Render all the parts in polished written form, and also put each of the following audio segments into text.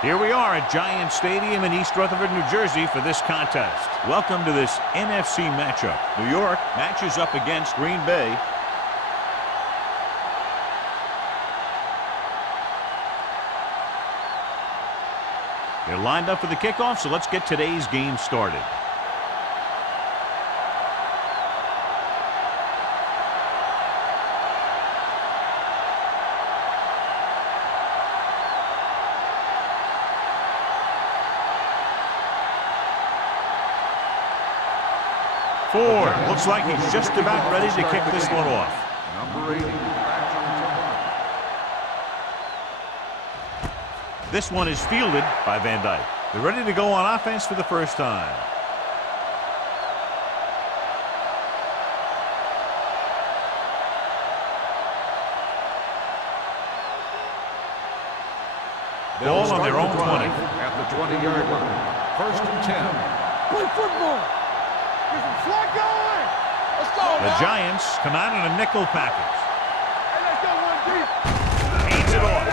Here we are at Giant Stadium in East Rutherford, New Jersey for this contest. Welcome to this NFC matchup. New York matches up against Green Bay. They're lined up for the kickoff, so let's get today's game started. Ford looks like he's just about ready to kick this one off. Number 80. This one is fielded by Van Dyke. They're ready to go on offense for the first time. Ball on their own 20. At the 20-yard line. First and 10. Play football. Get some slot going. Let's go. The Giants come out in a nickel package. Hey, let's go one deep. Hands it off.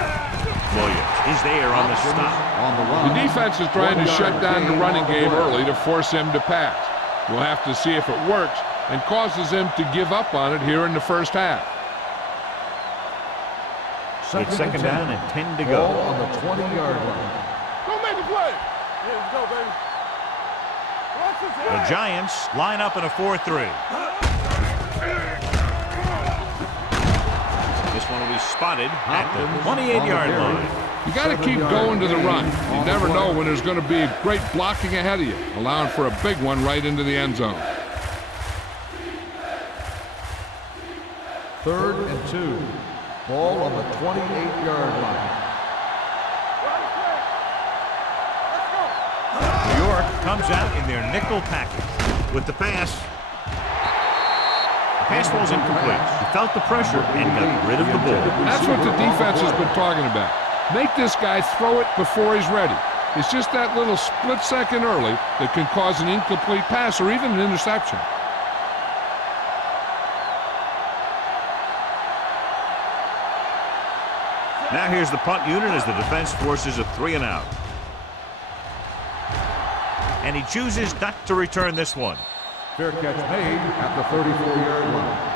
Williams is there on the stop. On the run. The defense is trying to shut down the running game early to force him to pass. We'll have to see if it works and causes him to give up on it here in the first half. It's second down and 10 to go. Ball on the 20-yard line. Go make a play. Here we go, baby. Watch this The head. Giants line up in a 4-3. This one will be spotted at the 28-yard line. You got to keep going to the run. You never know when there's going to be great blocking ahead of you, allowing for a big one right into the end zone. Third and 2. Ball on the 28-yard line. New York comes out in their nickel package with the pass. The pass ball's incomplete. He felt the pressure and got rid of the ball. That's what the defense has been talking about. Make this guy throw it before he's ready. It's just that little split second early that can cause an incomplete pass or even an interception. Now here's the punt unit as the defense forces a 3-and-out. And he chooses not to return this one. Fair catch made at the 34-yard line.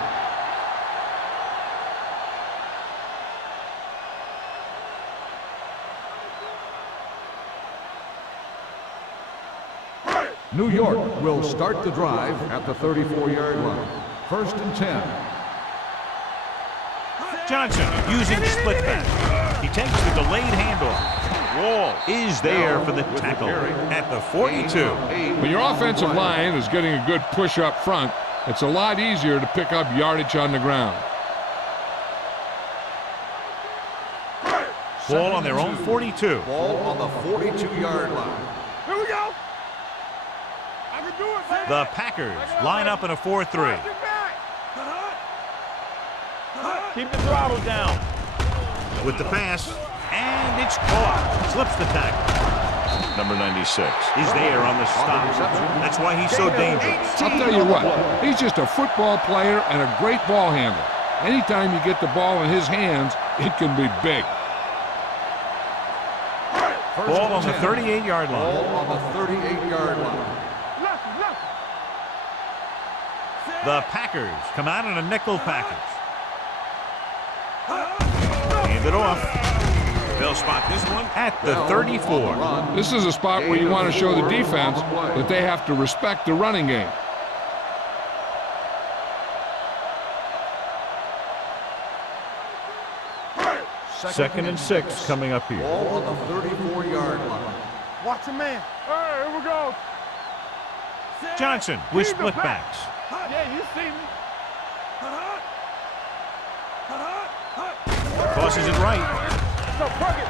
New York will start the drive at the 34-yard line. First and 10. Johnson using split back. He takes the delayed handoff. Wall is there for the tackle at the 42. When your offensive line is getting a good push up front, it's a lot easier to pick up yardage on the ground. Ball on their own 42. Ball on the 42-yard line. Here we go. I can do it, baby. The Packers line up in a 4-3. Get back. Keep the throttle down. With the pass, and it's caught. Slips the tackle. Number 96 is there on the stop. That's why he's so dangerous. I'll tell you what, he's just a football player and a great ball handler. Anytime you get the ball in his hands, it can be big. Ball on the 38-yard line. Ball on the 38-yard line. The Packers come out in a nickel package. Hand it off. They'll spot this one at the 34. This is a spot where you want to show the defense that they have to respect the running game. Second and 6 coming up here. Ball on the 34-yard line. Watch a man. All right, here we go. Johnson with split backs. Yeah, you see me. Tosses it right. So, plug it.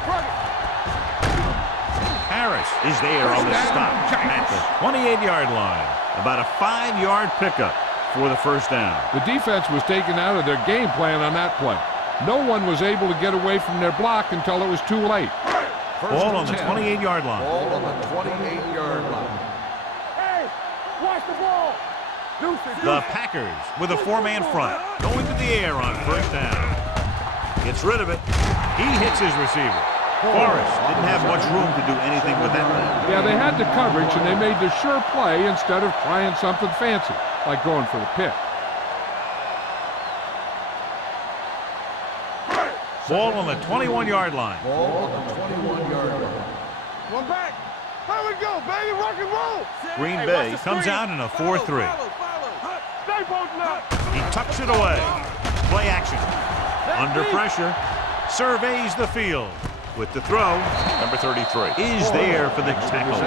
Harris is there on the stop at the 28-yard line. About a 5-yard pickup for the first down. The defense was taken out of their game plan on that play. No one was able to get away from their block until it was too late. Ball on the 28-yard line. Ball on the 28-yard line. Hey, watch the ball. The Packers with a 4-man front going to the air on first down. Gets rid of it. He hits his receiver. Forrest didn't have much room to do anything with that ball. Yeah, they had the coverage, and they made the sure play instead of trying something fancy, like going for the pick. Ball on the 21-yard line. Ball on the 21-yard line. One back. Here we go, baby. Rock and roll. Green Bay comes out in a 4-3. Stay posted up. He tucks it away. Play action. Under pressure. Surveys the field. With the throw, number 33 is there for the tackle.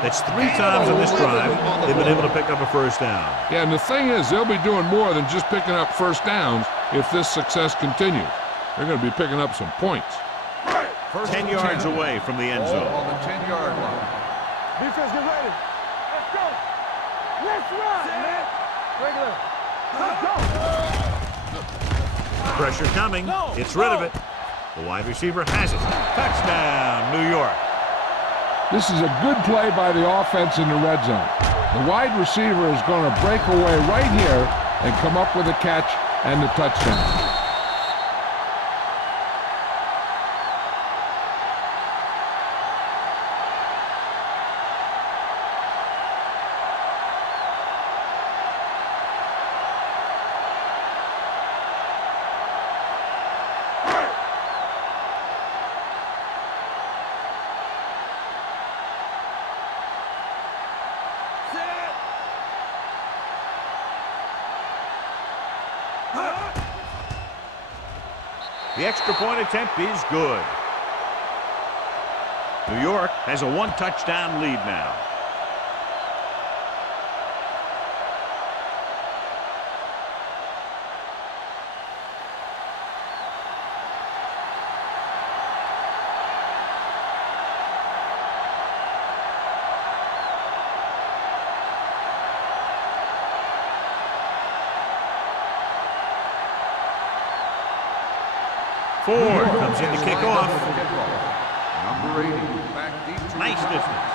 That's 3 times on this drive they've been able to pick up a first down. Yeah, and the thing is, they'll be doing more than just picking up first downs if this success continues. They're going to be picking up some points. 10 yards away from the end zone. On the 10-yard line. Defense, get ready. Let's go. Let's run, man. Regular. Let's go. Pressure coming. It's rid of it. The wide receiver has it. Touchdown, New York. This is a good play by the offense in the red zone. The wide receiver is going to break away right here and come up with a catch and the touchdown. The extra point attempt is good. New York has a 1-touchdown lead now. Ford comes in to kick off. Number 80, back deep to Nice distance.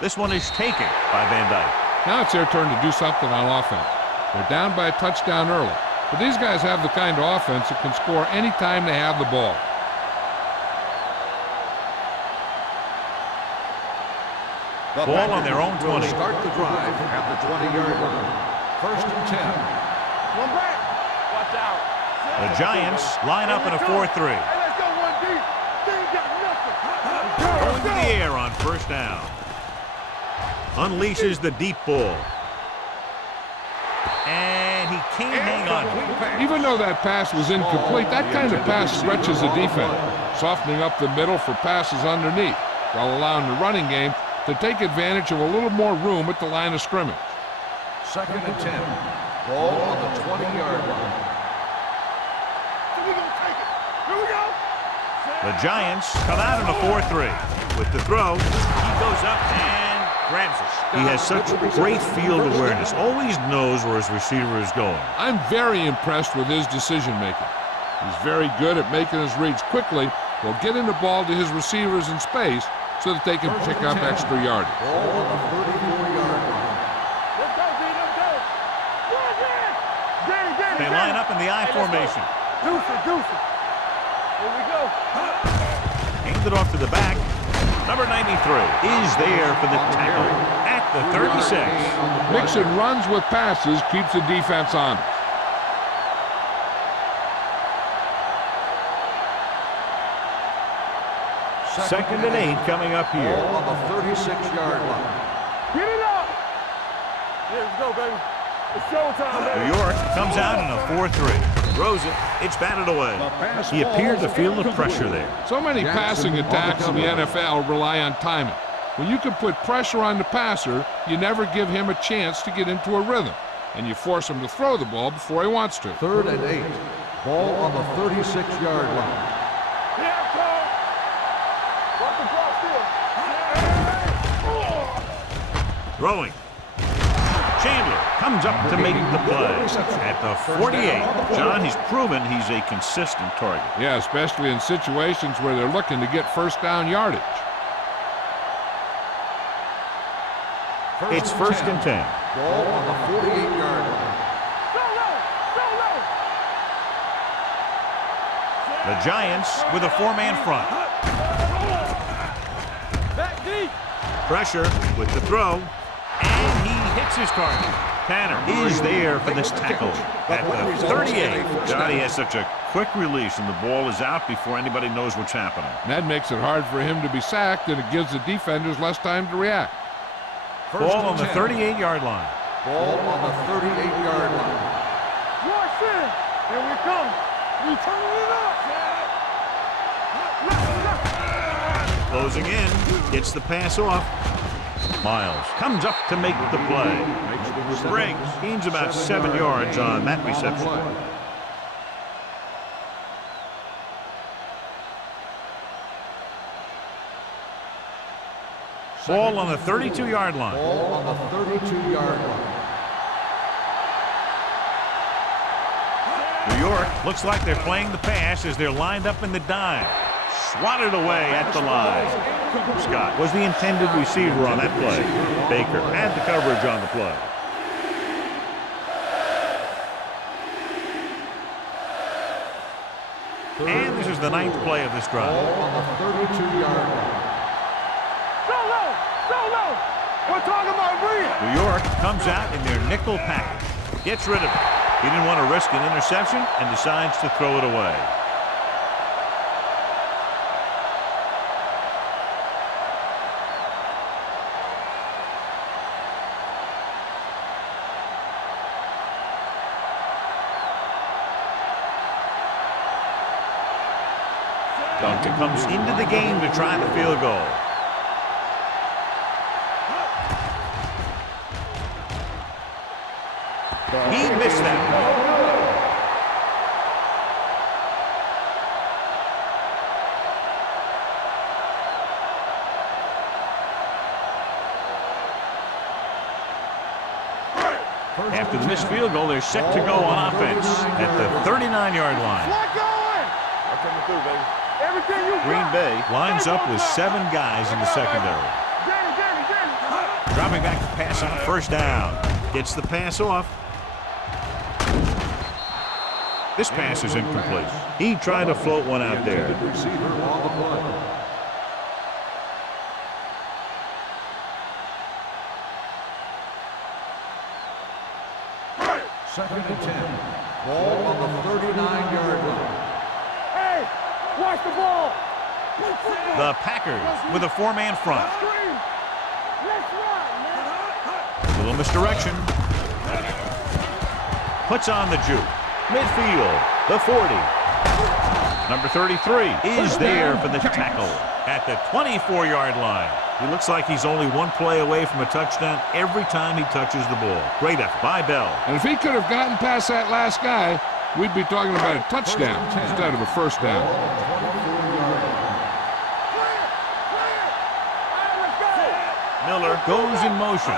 This one is taken by Van Dyke. Now it's their turn to do something on offense. They're down by a touchdown early, but these guys have the kind of offense that can score anytime they have the ball. Ball on their own 20. Start the drive at the 20-yard line. First and 10. One back. Watch out. The Giants line up in a 4-3. Hey, let's go one deep. They ain't got nothing. Going to the air on first down. Unleashes the deep ball. And he can't hang on. Even though that pass was incomplete, that kind of pass stretches the defense, softening up the middle for passes underneath, while allowing the running game to take advantage of a little more room at the line of scrimmage. Second and 10. Ball on the 20-yard line. We're gonna take it. Here we go. The Giants come out in a 4-3. With the throw, he goes up and grabs it. He has such great field awareness, always knows where his receiver is going. I'm very impressed with his decision making. He's very good at making his reads quickly while getting the ball to his receivers in space so that they can pick up extra yardage. Ball on the 34-yard line. Let's go, D. Let's go. Danny. They line up in the I formation. Deuce. Here we go. Hand it off to the back. Number 93 is there for the tackle at the 36. Mixon runs with passes, keeps the defense honest. Second and 8 coming up here. Ball on the 36-yard line. Get it up. Here we go, baby. It's showtime, baby. New York comes out in a 4-3. Throws it. It's batted away. He appeared to feel the pressure there. So many passing attacks in the NFL rely on timing. When you can put pressure on the passer, you never give him a chance to get into a rhythm, and you force him to throw the ball before he wants to. Third and 8. Ball on the 36-yard line. Here it comes. Watch the clock still. Throwing. Chandler comes up to make the play at the 48. John, he's proven he's a consistent target. Yeah, especially in situations where they're looking to get first down yardage. It's first and 10. Ball on the 48-yard line. The Giants with a 4-man front. Back deep. Pressure with the throw. And he hits his target. Tanner is there for this tackle at the 38. Johnny has such a quick release, and the ball is out before anybody knows what's happening. That makes it hard for him to be sacked, and it gives the defenders less time to react. Ball on the 38-yard line. Ball on the 38-yard line. Watch it. Here we come. We turning it up. Closing in. Gets the pass off. Miles comes up to make the play. Briggs gains about 7 yards on that reception. Ball on the 32-yard line. Ball on the 32-yard line. New York looks like they're playing the pass as they're lined up in the dime. Swatted away at the line. Scott was the intended receiver on that play. Baker had the coverage on the play. And this is the 9th play of this drive. Ball on the 32-yard line. Solo. We're talking about breathing. New York comes out in their nickel package. Gets rid of it. He didn't want to risk an interception and decides to throw it away. Duncan comes into the game to try the field goal. He missed that one. After the missed field goal, they're set to go on offense at the 39-yard line. What going? I'm coming through, baby. Everything you got. Green Bay lines up with 7 guys in the secondary. Danny. Dropping back to pass on first down. Gets the pass off. This pass is incomplete. He tried to float one out there. Receiver on the play. Second and 10. Ball on the 39-yard line. Hey, watch the ball. The Packers with a 4-man front. Let's run, man. A little misdirection. Puts on the juke. Midfield, the 40. Number 33 is there for the tackle at the 24-yard line. He looks like he's only one play away from a touchdown every time he touches the ball. Great effort by Bell. And if he could have gotten past that last guy, we'd be talking about a touchdown instead of a first down. Miller goes in motion.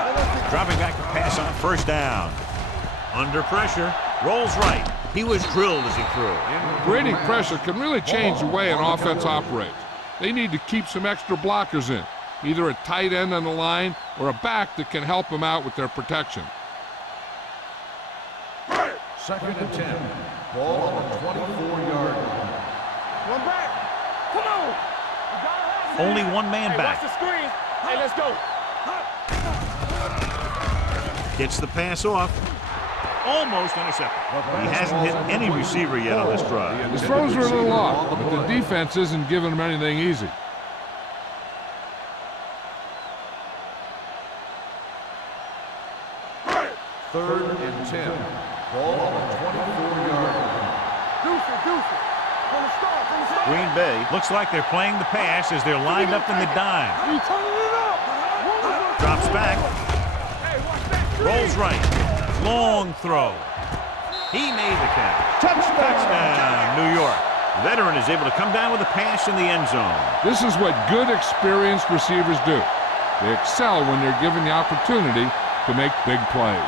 Dropping back to pass on first down. Under pressure, rolls right. He was drilled as he threw. Creating pressure can really change the way an offense operates. They need to keep some extra blockers in, either a tight end on the line or a back that can help them out with their protection. Second and 10. Ball on the 24-yard line. One back. Come on. You gotta have it. Only one man Hey, back. watch the screen. Hey, let's go. Gets the pass off. Almost intercepted. He hasn't hit any receiver yet on this drive. His throws are a little off, but the defense isn't giving him anything easy. Third and 10. Ball on the 24-yard line. Deuce it. From the start. Green Bay looks like they're playing the pass as they're lined up in the dime. We turning it up. Drops back. Hey, watch that screen. Rolls right. Long throw. He made the catch. Touchdown, New York. Veteran is able to come down with a pass in the end zone. This is what good, experienced receivers do. They excel when they're given the opportunity to make big plays.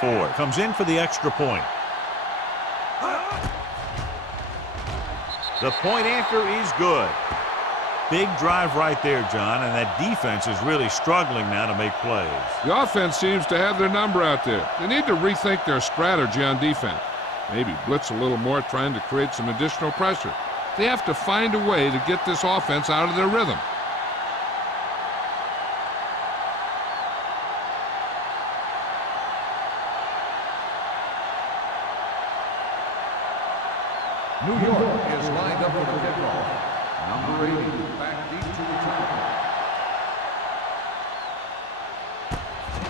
Ford comes in for the extra point. The point after is good. Big drive right there, John, and that defense is really struggling now to make plays. The offense seems to have their number out there. They need to rethink their strategy on defense. Maybe blitz a little more, trying to create some additional pressure. They have to find a way to get this offense out of their rhythm. New York is lined up for the kickoff. Number 80, back deep to return.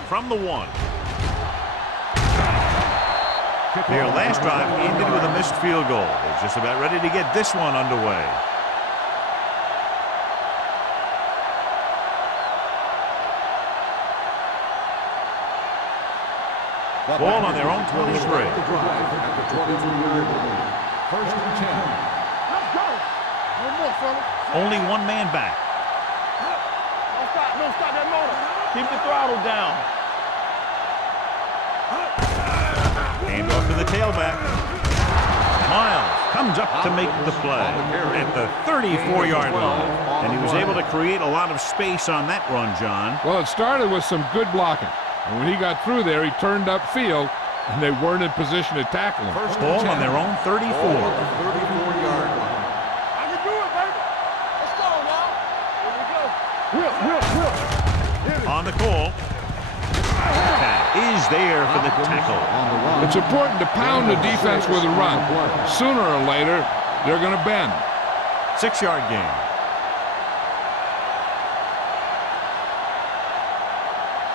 From the 1. Their last drive ended with a missed field goal. They're just about ready to get this one underway. Ball on their own 23. At the 23-yard line. First and 10. Let's go. One more, fella. Only one man back. Don't stop that motor. Keep the throttle down. Hand off to the tailback. Miles comes up to make the play at the 34-yard line. And he was able to create a lot of space on that run, John. Well, it started with some good blocking. And when he got through there, he turned upfield, and they weren't in position to tackle him. First Ball on their own 34. 34-yard line. I can do it, baby. Let's go now. Here we go. Whip. On the call. That is there for the tackle. It's important to pound the defense with a run. Sooner or later, they're going to bend. 6-yard gain.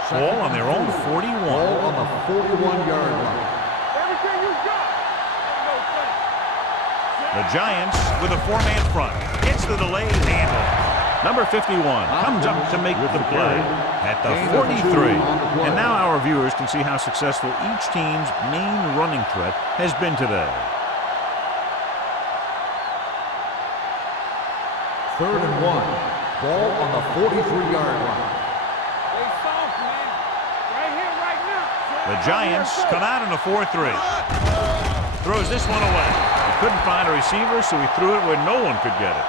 Ball on their own 41. Ball on the 41-yard line. Everything you got. No thing. The Giants with a 4-man front. It's the delayed handoff. Number 51 comes up to make the play at the 43. And now our viewers can see how successful each team's main running threat has been today. Third and 1. Ball on the 43-yard line. They soft, man. Right here, right now. The Giants come out in a 4-3. Throws this one away. He couldn't find a receiver, so he threw it where no one could get it.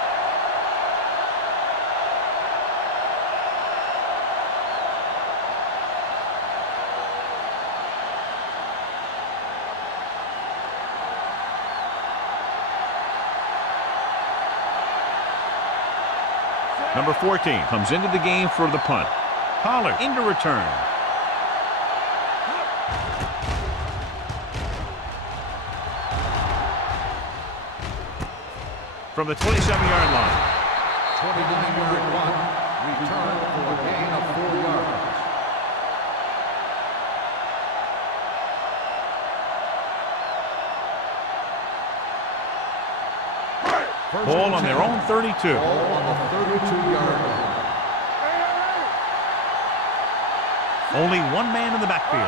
Number 14 comes into the game for the punt. Pollard into return. From the 27-yard line. 29-yard punt. Return for a gain of 4 yards. Ball on their own 32. Ball on the 32-yard line. Only one man in the backfield.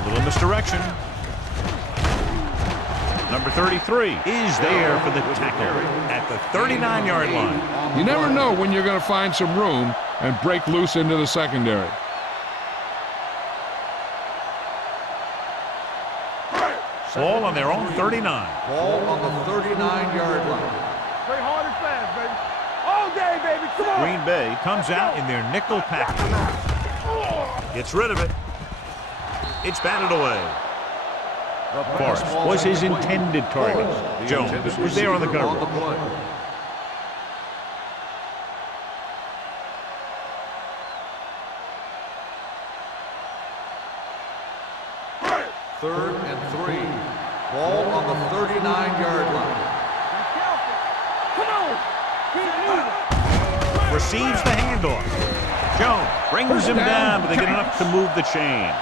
A little misdirection. Number 33 is there for the tackle at the 39-yard line. You never know when you're going to find some room and break loose into the secondary. Ball on their own 39. Ball on the 39-yard line. Play hard and fast, baby. All day, baby. Come on. Green Bay comes out in their nickel package. Gets rid of it. It's batted away. Forrest was his intended target. Jones was there on the cover. Third and 3. Ball on the 39-yard line. Come on. Receives the handoff. Jones brings him down, but they get enough to move the chains.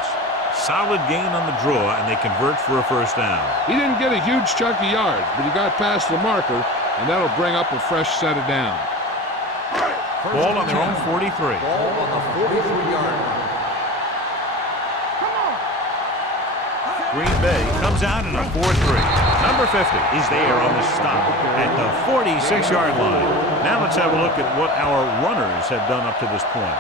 Solid gain on the draw, and they convert for a first down. He didn't get a huge chunk of yards, but he got past the marker, and that'll bring up a fresh set of downs. Ball on their own 43. Ball on the 43-yard line. Green Bay comes out in a 4-3. Number 50 is there on the stop at the 46-yard line. Now let's have a look at what our runners have done up to this point.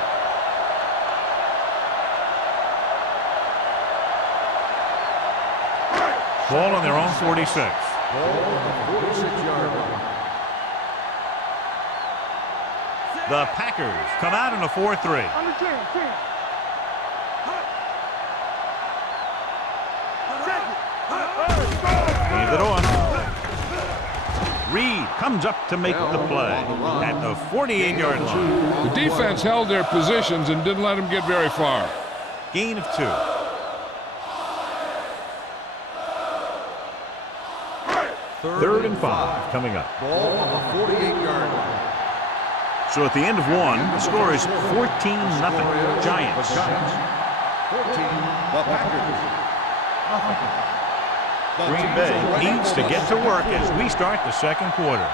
Ball on their own 46. Ball on the 46-yard line. The Packers come out in a 4-3. Under 10. Leave it on. Reed comes up to make the play at the 48-yard line. The defense held their positions and didn't let them get very far. Gain of 2. Third and 5 coming up. Ball on the 48-yard line. So at the end of 1, the score is 14-0 Giants. The Giants. 14, the Packers. Green Bay needs to get to work as we start the second quarter.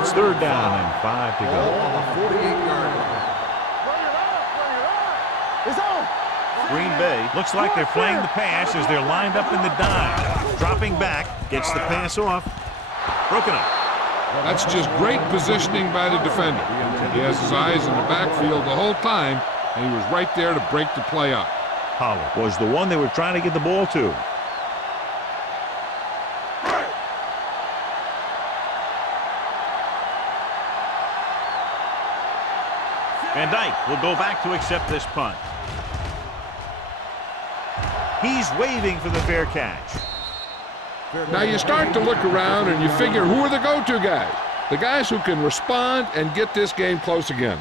It's third down and 5 to Ball go. on the 48-yard line. It's on. Green Bay looks like they're playing the pass as they're lined up in the dime. Dropping back, gets the pass off. Broken up. That's just great positioning by the defender. He has his eyes in the backfield the whole time, and he was right there to break the play up. Pollard was the one they were trying to get the ball to. Van Dyke will go back to accept this punt. He's waving for the fair catch. Now you start to look around and you figure, who are the go-to guys? The guys who can respond and get this game close again.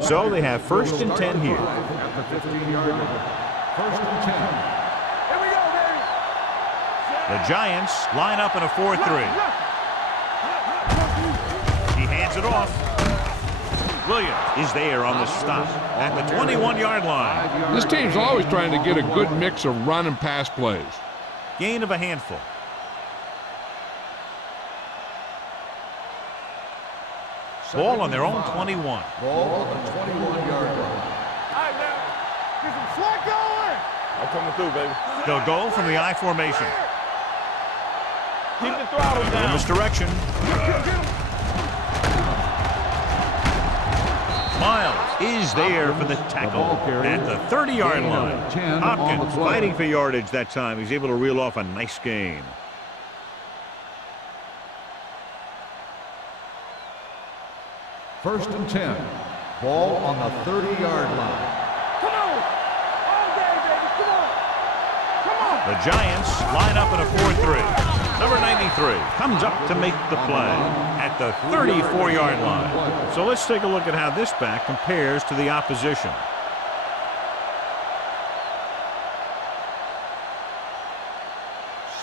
So they have first and 10 here. At the 15-yard line. First and 10. Here we go, baby. The Giants line up in a 4-3. He hands it off. Williams is there on the stop at the 21-yard line. This team's always trying to get a good mix of run and pass plays. Gain of a handful. Ball on their own 21. Ball on the 21-yard line. All right, man. Get some slack going. I'm coming through, baby. They'll go from the I formation. Keep the throttle In down. this direction. Miles is there for the tackle at the 30-yard line. Hopkins fighting for yardage that time. He's able to reel off a nice gain. First and 10. Ball on the 30-yard line. Come on. All day, baby. Come on. Come on. The Giants line up in a 4-3. Number 93 comes up to make the play at the 34-yard line. So let's take a look at how this back compares to the opposition.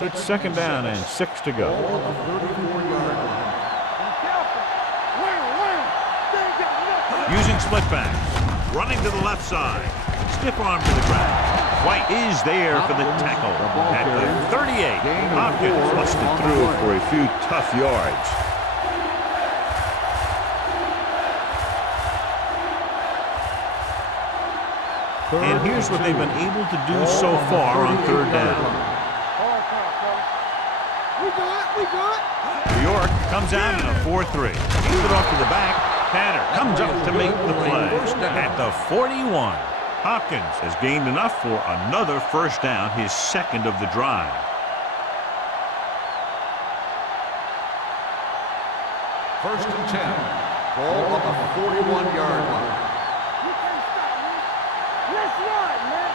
It's second down and 6 to go. Ball on the 34-yard line. Be careful. Win. They ain't got nothing. Using split backs. Running to the left side. Stiff arm to the ground. White is there for the tackle at the 38. Hopkins busted through for a few tough yards. And here's what they've been able to do so far on third down. Hard count, fellas. We good. New York comes out in a 4-3. Keeps it off to the back. Tanner comes up to make the play at the 41. Hopkins has gained enough for another first down, his second of the drive. First and 10. Ball on the 41-yard line. You can't stop me. Let's ride, man.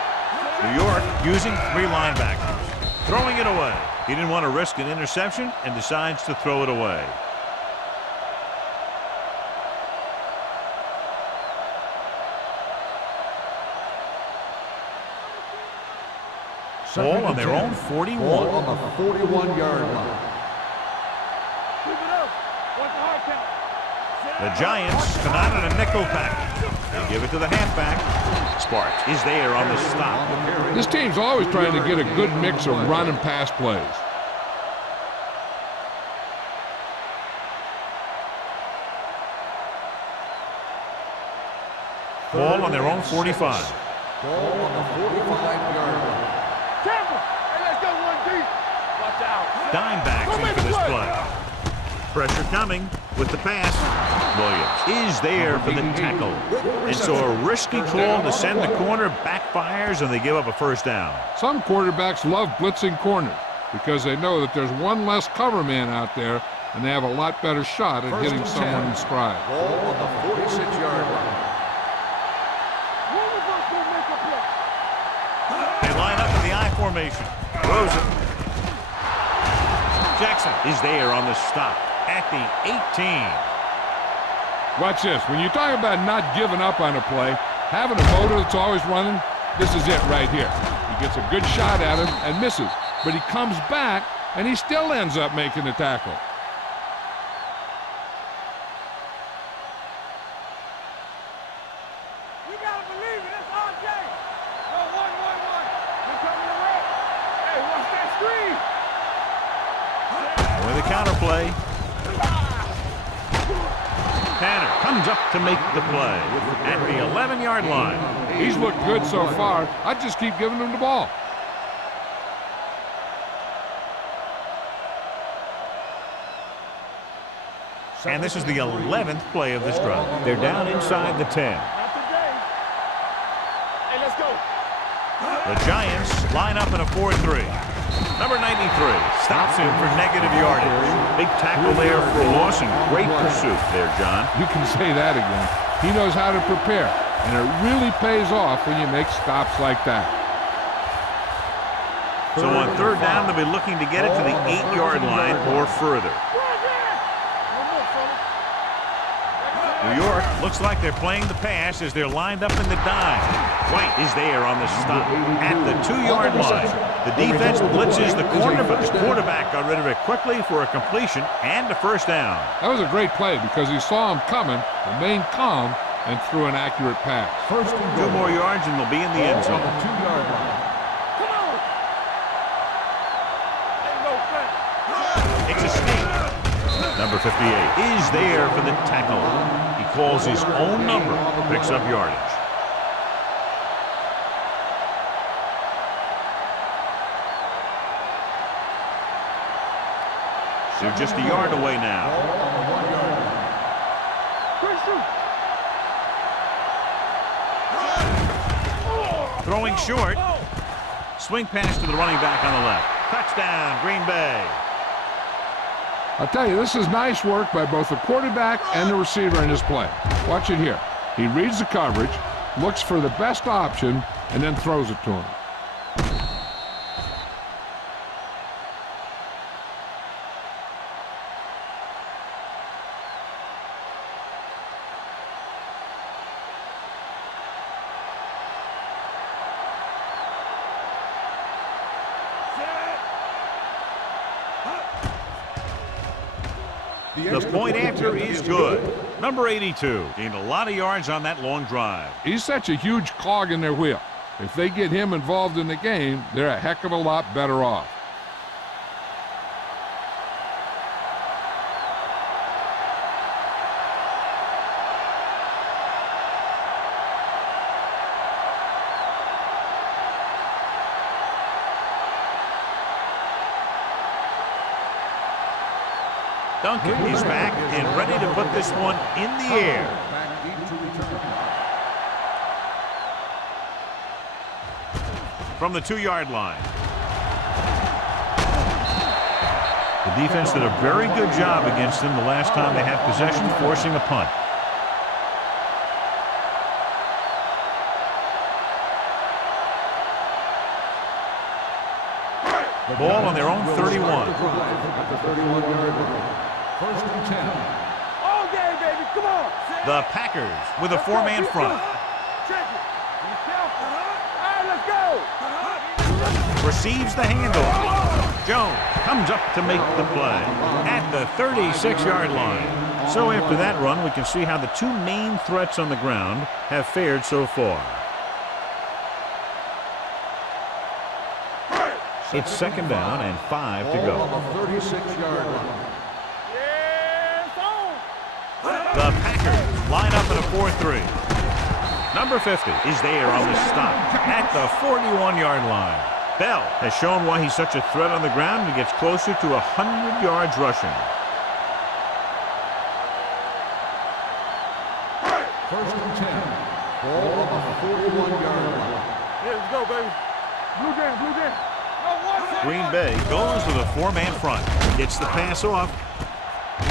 New York using 3 linebackers. Throwing it away. He didn't want to risk an interception and decides to throw it away. Ball on their own 41. Ball on the 41-yard line. Keep it up. What's the hard count? The Giants come out in a nickel package. They give it to the halfback. Sparks is there on the stop. This team's always trying to get a good mix of run and pass plays. Ball on their own 45. Ball on the 45-yard line. Careful. Hey, let's go one deep. Watch out. Dime backs in for this play. Pressure coming with the pass. Williams is there for the tackle. And so a risky call to send the corner backfires, and they give up a first down. Some quarterbacks love blitzing corners because they know that there's one less cover man out there, and they have a lot better shot at hitting someone in stride. Ball on the 46-yard line. They line up in the I formation. Throws it. Jackson is there on the stop at the 18. Watch this. When you talk about not giving up on a play, having a motor that's always running, this is it right here. He gets a good shot at him and misses, but he comes back and he still ends up making the tackle. You gotta believe it. That's RJ. No, 1-1-1. They're coming to wreck. Hey, watch that screen. With a counterplay. Tanner comes up to make the play at the 11-yard line. He's looked good so far. I just keep giving him the ball. And this is the 11th play of this drive. They're down inside the 10. Not today. Hey, let's go. The Giants line up in a 4-3. Number 93 stops him for negative yardage. Big tackle there for a loss and great pursuit there, John. You can say that again. He knows how to prepare, and it really pays off when you make stops like that. So on third down, they'll be looking to get it to the 8-yard line or further. New York looks like they're playing the pass as they're lined up in the dime. White is there on the stop at the 2-yard line. The defense blitzes the corner, but the quarterback got rid of it quickly for a completion and a first down. That was a great play because he saw him coming, remained calm, and threw an accurate pass. First and 2 more yards and they'll be in the end zone. 2-yard line. Come on. Ain't no thing. It's a sneak. Number 58 is there for the tackle. He calls his own number, picks up yardage. They're just a yard away now. Throwing short. Swing pass to the running back on the left. Touchdown, Green Bay. I'll tell you, this is nice work by both the quarterback and the receiver in his play. Watch it here. He reads the coverage, looks for the best option, and then throws it to him. The point after is good. Number 82 gained a lot of yards on that long drive. He's such a huge cog in their wheel. If they get him involved in the game, they're a heck of a lot better off. Duncan is back and ready to put this one in the air. From the 2-yard line. The defense did a very good job against them the last time they had possession, forcing a punt. The ball on their own 31. At the 31-yard line. First and 10. All day, baby. Come on. The Packers with a 4-man front. Check it. Be careful. All right, let's go. Receives the handoff. Jones comes up to make the play at the 36-yard line. So after that run, we can see how the two main threats on the ground have fared so far. It's second down and 5 to go. On the 36-yard line. The Packers line up in a 4-3. Number 50 is there on the stop at the 41-yard line. Bell has shown why he's such a threat on the ground and gets closer to 100 yards rushing. First and 10. Ball on the 41-yard line. Yeah, let's go, baby. Blue game, blue game. No, one. Green Bay goes to the four-man front. Gets the pass off.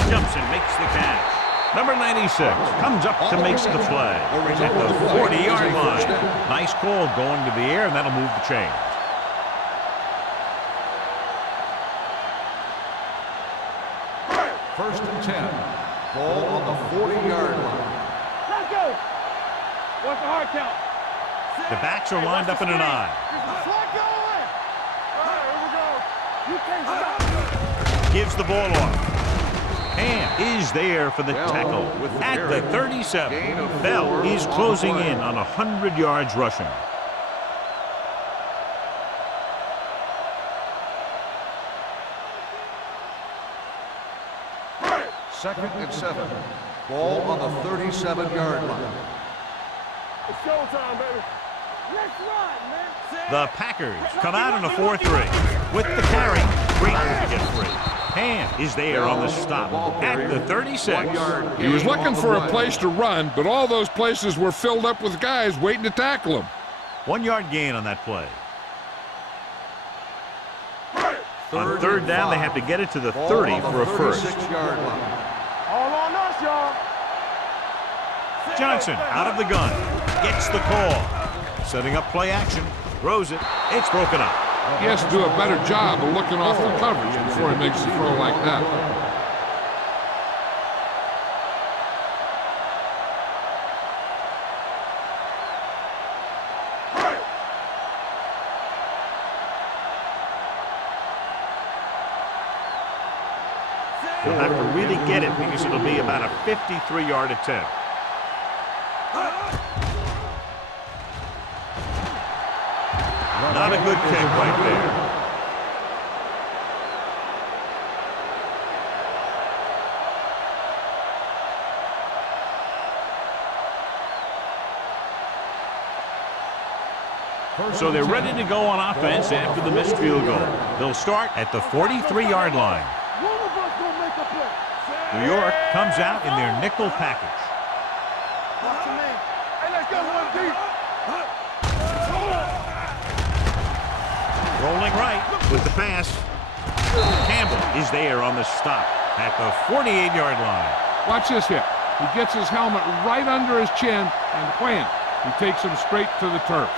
Jumps and makes the catch. Number 96 comes up to make the play at the 40-yard line. Nice call going to the air, and that'll move the chains. First and 10. Ball on the 40-yard line. Let's go. What's the hard count? The backs are lined up in an eye. Slot going. All right, here we go. You can't stop. Gives the ball off. And is there for the tackle at the 37. Bell is closing in on 100 yards rushing. Second and 7. Ball on the 37-yard line. It's showtime, baby. Let's run, man. The Packers come out in a 4-3. With the carry, Green to get free. Hand is there on the stop at the 36. He was looking for a place to run, but all those places were filled up with guys waiting to tackle him. 1 yard gain on that play. On third down, they have to get it to the 30 for a first. All on us, y'all. Johnson out of the gun. Gets the call. Setting up play action. Throws it. It's broken up. He has to do a better job of looking off the coverage before he makes a throw like that. He'll have to really get it because it'll be about a 53-yard attempt. Not a good kick right there. So they're ready to go on offense after the missed field goal. They'll start at the 43-yard line. New York comes out in their nickel package. Hey, let's go, one deep. Rolling right with the pass. Campbell is there on the stop at the 48-yard line. Watch this hit. He gets his helmet right under his chin, and wham, he takes him straight to the turf.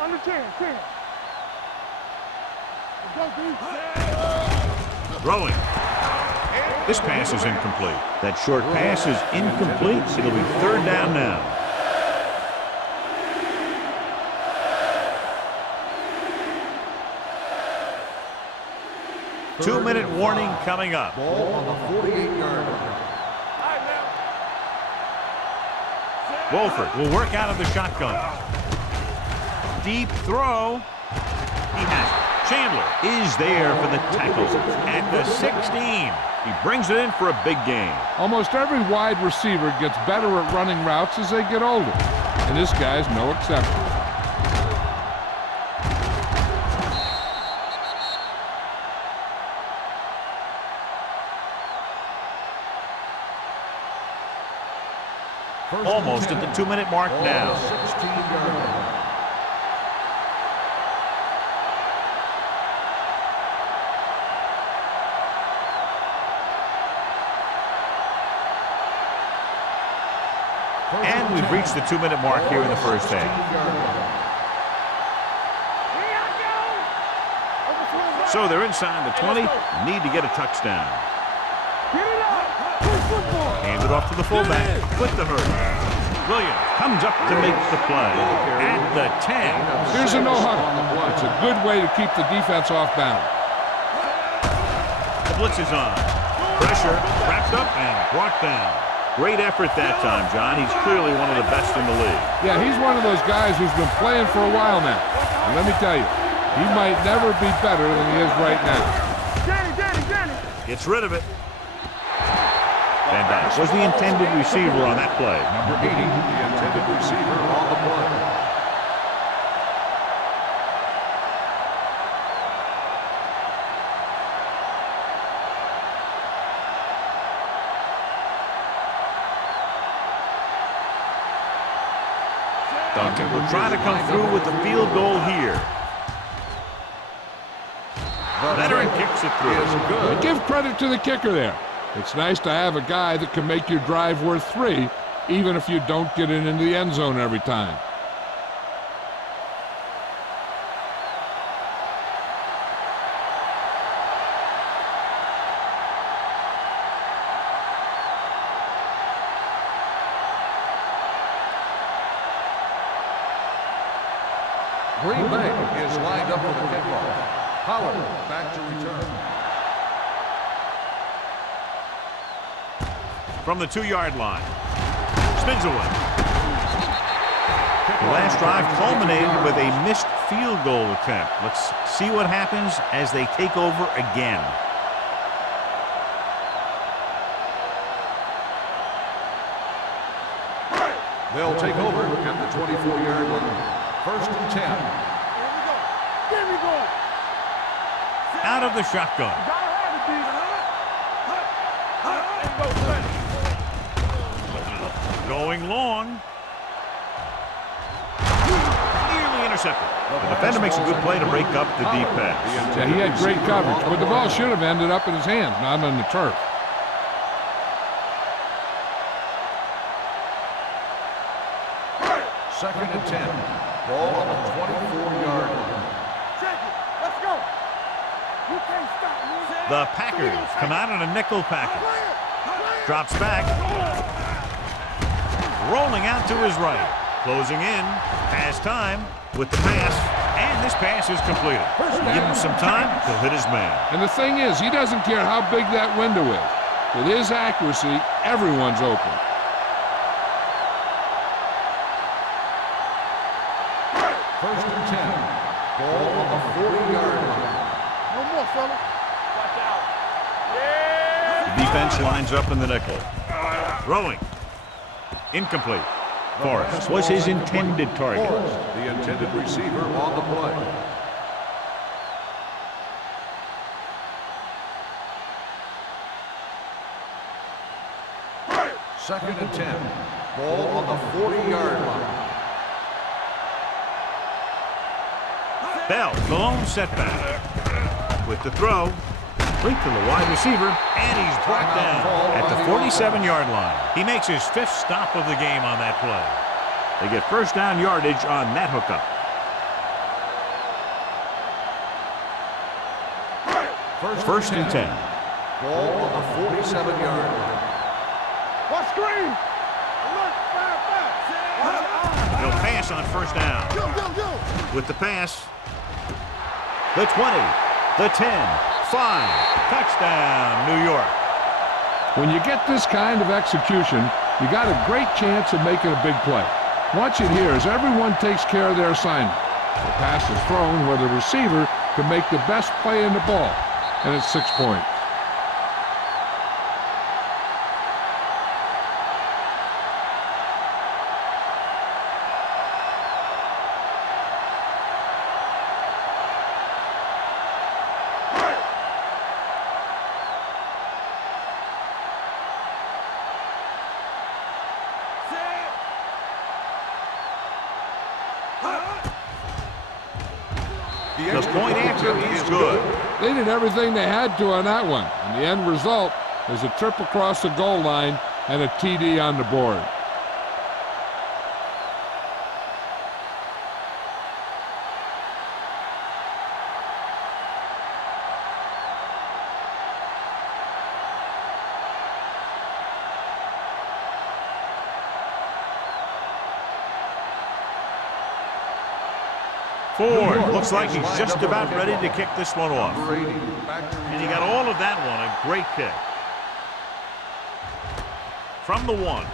Under 10. Throwing. This pass is incomplete. That short pass is incomplete. It'll be third down now. Two-minute warning coming up. Ball on the 48-yard line. Wolford will work out of the shotgun. Deep throw. He has it. Chandler is there for the tackle at the 16. He brings it in for a big gain. Almost every wide receiver gets better at running routes as they get older, and this guy's no exception. Almost at the 2-minute mark now. 16-yard line. And we've reached the 2-minute mark here in the first half. So they're inside the 20, need to get a touchdown. Hands it off to the fullback with the hurdle. Williams comes up to make the play at the 10. Here's a no-huddle. It's a good way to keep the defense off balance. The blitz is on. Pressure wrapped up and brought down. Great effort that time, John. He's clearly one of the best in the league. Yeah, he's one of those guys who's been playing for a while now. And let me tell you, he might never be better than he is right now. Danny. Gets rid of it. Van Dyke was the intended receiver on that play. Number 80, the intended receiver on the play. Duncan will try to come through with the field goal here. The veteran kicks it through. But give credit to the kicker there. It's nice to have a guy that can make your drive worth 3, even if you don't get it into the end zone every time. Green Bay is lined up for the kickoff. Pollard back to return. From the 2-yard line. Spins away. The last drive culminated with a missed field goal attempt. Let's see what happens as they take over again. They'll take over at the 24-yard line. First and 10. Here we go. Here we go. Out of the shotgun. Gotta have it, D. Going long. Nearly intercepted. The defender makes a good play to break up the deep pass. Yeah, he had great coverage, but the ball should have ended up in his hands, not on the turf. Second and 10. Ball on the 24-yard line. Check it. Let's go. You can't stop me. The Packers come out in a nickel package. Drops back. Rolling out to his right. Closing in. Has time with the pass. And this pass is completed. Give him some time, he'll hit his man. And the thing is, he doesn't care how big that window is. With his accuracy, everyone's open. First and 10. Ball on the 40-yard line. No more, fella. Watch out. Yeah. The defense lines up in the nickel. Throwing. Incomplete. Forrest was his intended target. Forrest, the intended receiver on the play. Second and 10. Ball on the 40-yard line. Bell, the lone setback. With the throw, link to the wide receiver, and he's brought down at the 47-yard line. He makes his 5th stop of the game on that play. They get first down yardage on that hookup. First and 10. Ball on the 47-yard line. What screen? Look, He'll pass on first down. Go. With the pass, the 20, the 10, 5, touchdown, New York. When you get this kind of execution, you got a great chance of making a big play. Watch it here as everyone takes care of their assignment. The pass is thrown where the receiver can make the best play in the ball, and it's 6 points. The point after is good. They did everything they had to on that one, and the end result is a trip across the goal line and a TD on the board. Ford looks like he's just about ready to kick this one off. And he got all of that one, a great kick. From the 1.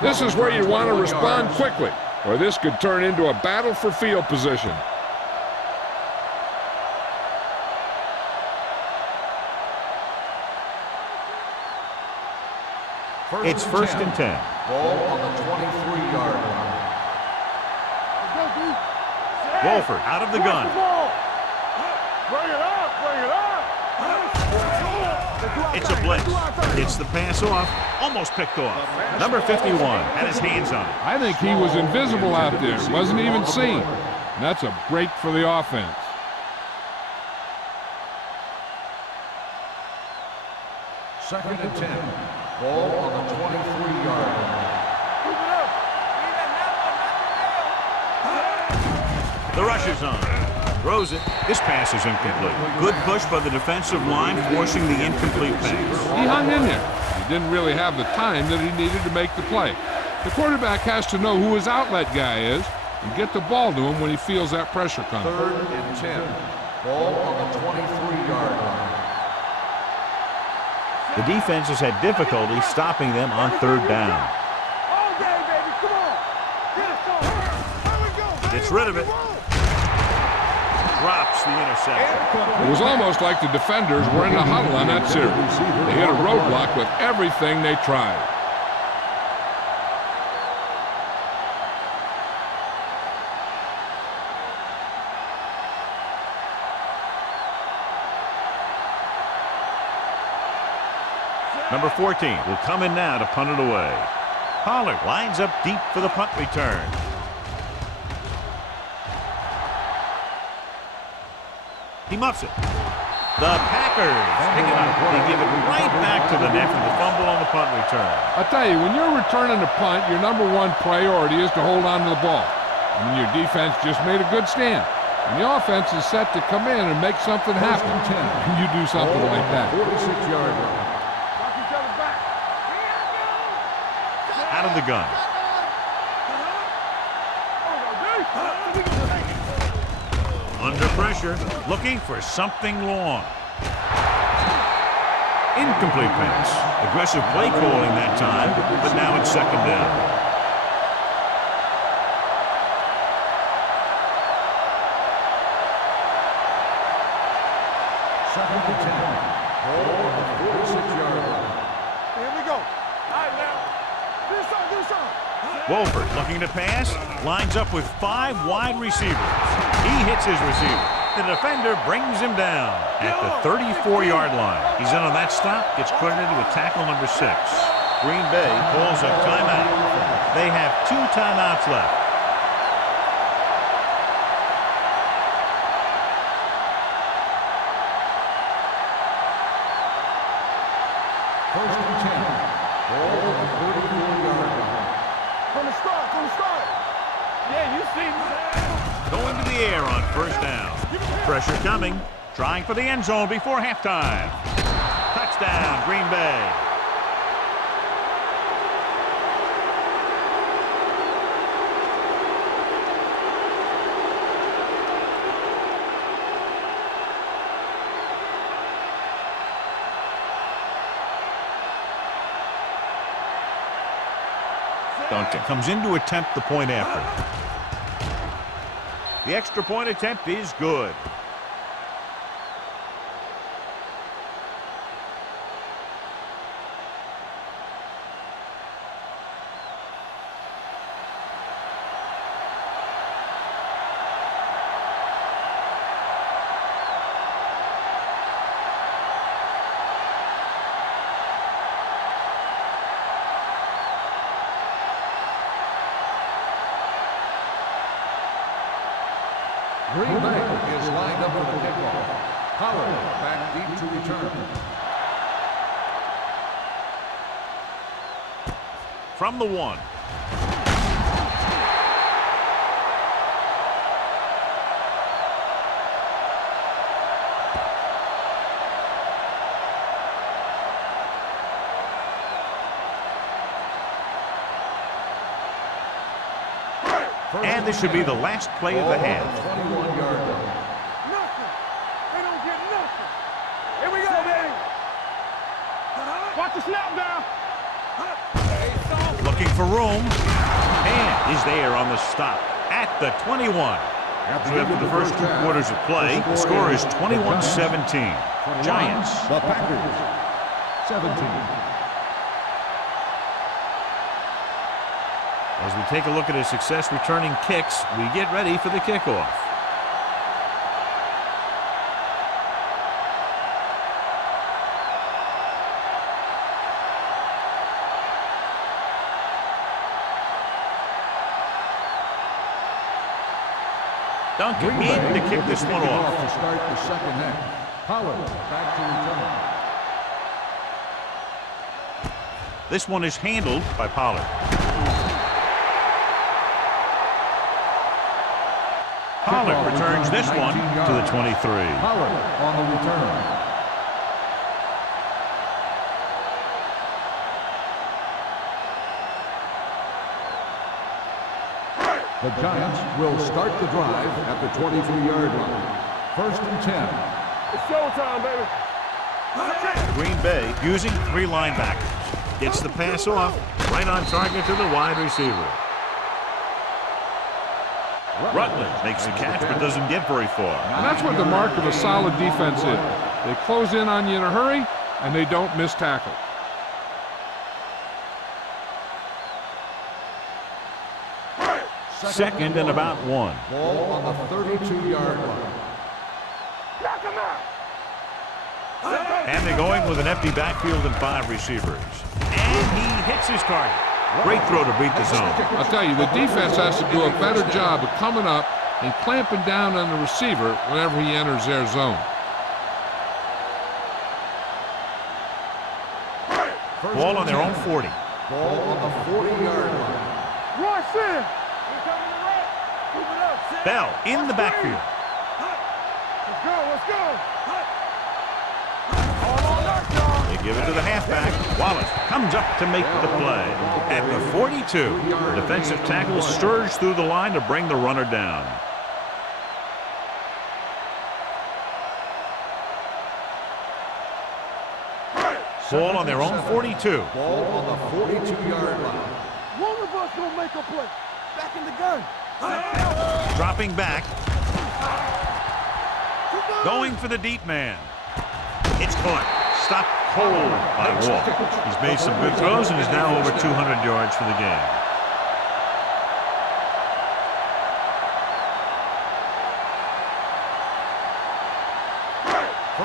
This is where you want to respond quickly, or this could turn into a battle for field position. It's first and 10. Ball on the 23-yard line. Wolford out of the gun. Bring it up, bring it up. It's a blitz. It's the pass off. Almost picked off. Number 51 had his hands on it. I think he was invisible out there. Wasn't even seen. And that's a break for the offense. Second and 10. Ball on the 23-yard line. The rush is on. Throws it. This pass is incomplete. Good push by the defensive line, forcing the incomplete pass. He hung in there. He didn't really have the time that he needed to make the play. The quarterback has to know who his outlet guy is and get the ball to him when he feels that pressure coming. Third and 10. Ball on the 23-yard line. The defense has had difficulty stopping them on third down. All day, baby, come on. Get it, go. Here we go, baby. Gets rid of it. Drops the interception. It was almost like the defenders were in the huddle on that series. They hit a roadblock with everything they tried. Number 14 will come in now to punt it away. Pollard lines up deep for the punt return. He muffs it. The Packers pick it up. They give it right back to the net for the fumble on the punt return. I'll tell you, when you're returning a punt, your number one priority is to hold on to the ball. I mean, your defense just made a good stand. And the offense is set to come in and make something happen. And you do something like that. 46-yard line. Watch each other back. Out of the gun. Under pressure, looking for something long. Incomplete pass. Aggressive play calling that time, but now it's second down. Second and 10. Ball on the 46-yard line. Here we go. All right, now. Do something. Wolford looking to pass, lines up with 5 wide receivers. He hits his receiver. The defender brings him down at the 34-yard line. He's in on that stop, gets credited with tackle number 6. Green Bay calls a timeout. They have 2 timeouts left. First and 10. Ball on the 34-yard line. From the start. Yeah, you see me. Going to the air on first down. Pressure coming. Trying for the end zone before halftime. Touchdown, Green Bay. Duncan comes in to attempt the point after. The extra point attempt is good. Green Bay is lined up for the kickoff. Pollard back deep to return. From the 1. And this should be the last play of the half. 21-yard line. Nothing. They don't get nothing. Here we go, baby. Watch the snap down. Looking for room. And is there on the stop at the 21. After the first 2 quarters of play, the score is 21-17. Giants. The Packers. 17. As we take a look at his success returning kicks, we get ready for the kickoff. Duncan in to kick this one off. To start the second half. Pollard back to return. This one is handled by Pollard. Pollard returns this one to the 23. Pollard on the return. The Giants will start the drive at the 23-yard line. 1st and 10. It's showtime, baby. Green Bay using 3 linebackers. Gets the pass off, right on target to the wide receiver. Rutland makes the catch but doesn't get very far. And that's what the mark of a solid defense is. They close in on you in a hurry, and they don't miss tackle. Second and about 1. Ball on the 32-yard line. Knock him out. And they're going with an empty backfield and 5 receivers. And he hits his target. Great throw to beat the zone. I'll tell you, the defense has to do a better job of coming up and clamping down on the receiver whenever he enters their zone. Ball on their own 40. Ball on the 40-yard line. Rush in. Here coming the right. Move it up. Bell in the backfield. Let's go. Let's go. All on up, y'all. They give it to the halfback. Wallace comes up to make the play. At the 42, the defensive tackle surged through the line to bring the runner down. Ball on their own 42. Ball on the 42-yard line. One of us gonna make a play. Back in the gun. Dropping back. Going for the deep man. It's caught. Stopped cold by Wolf. He's made some good throws and is now over 200 yards for the game.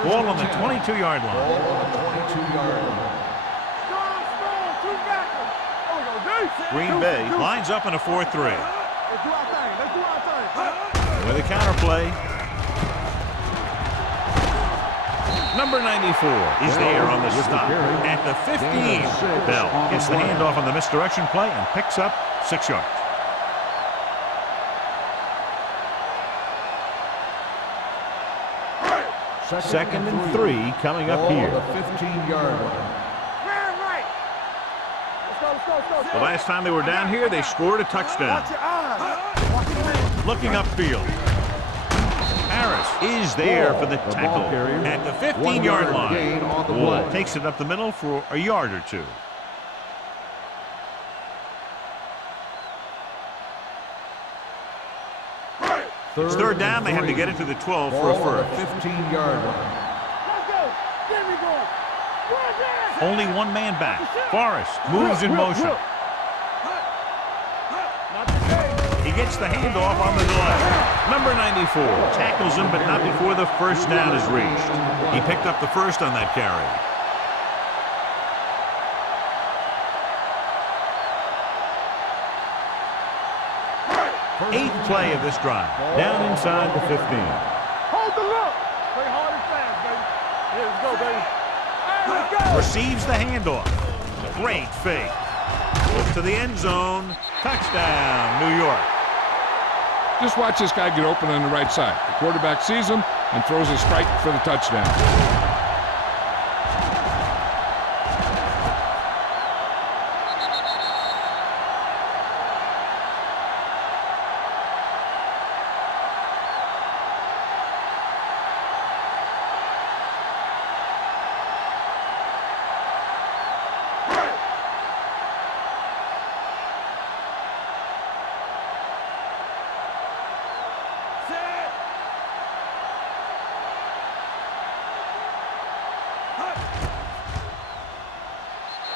Ball on the 22-yard line. Ball on the 22-yard line. Strong, two backers. Oh, yo, D. Green Bay lines up in a 4-3. Let's do our thing. Let's do our thing. With a counterplay. Number 94 is there on the stop. At the 15, Bell gets the handoff on the misdirection play and picks up 6 yards. Second and 3 coming up here. The 15-yard line. Right. Let's go. The last time they were down here, they scored a touchdown. Watch your eyes. Watch your hands. Looking upfield. Harris is there for the tackle at the 15-yard line. Wolf takes it up the middle for a yard or 2. It's third down. They have to get it to the 12 for a first. 15-yard line. Let's go. There we go. Right there. Only one man back. Forrest moves in motion. Not today. He gets the handoff on the delay. Number 94 tackles him, but not before the first down is reached. He picked up the first on that carry. Eighth play of this drive. Down inside the 15. Hold the look. Play hard and fast, baby. Here we go, baby. Hey, let's go. Receives the handoff. Great fake. Goes to the end zone. Touchdown, New York. Just watch this guy get open on the right side. The quarterback sees him and throws a strike for the touchdown.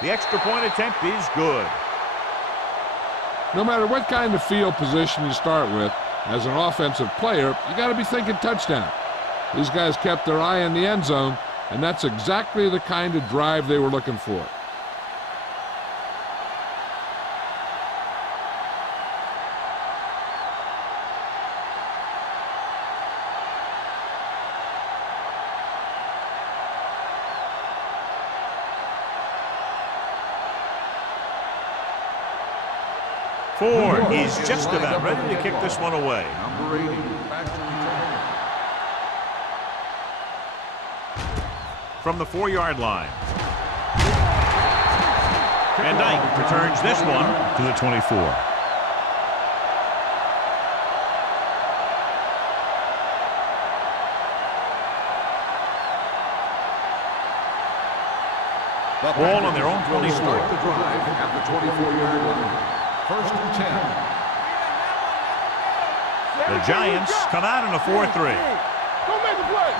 The extra point attempt is good. No matter what kind of field position you start with, as an offensive player, you got to be thinking touchdown. These guys kept their eye on the end zone, and that's exactly the kind of drive they were looking for. Ford is just about ready to kick this one away. Number 80, back to return. From the 4-yard line. Van Dyke returns this one to the 24. Ball on their own 24. Start the drive at the 24-yard line. First and 10. The Giants come out in a 4-3. Go make a play.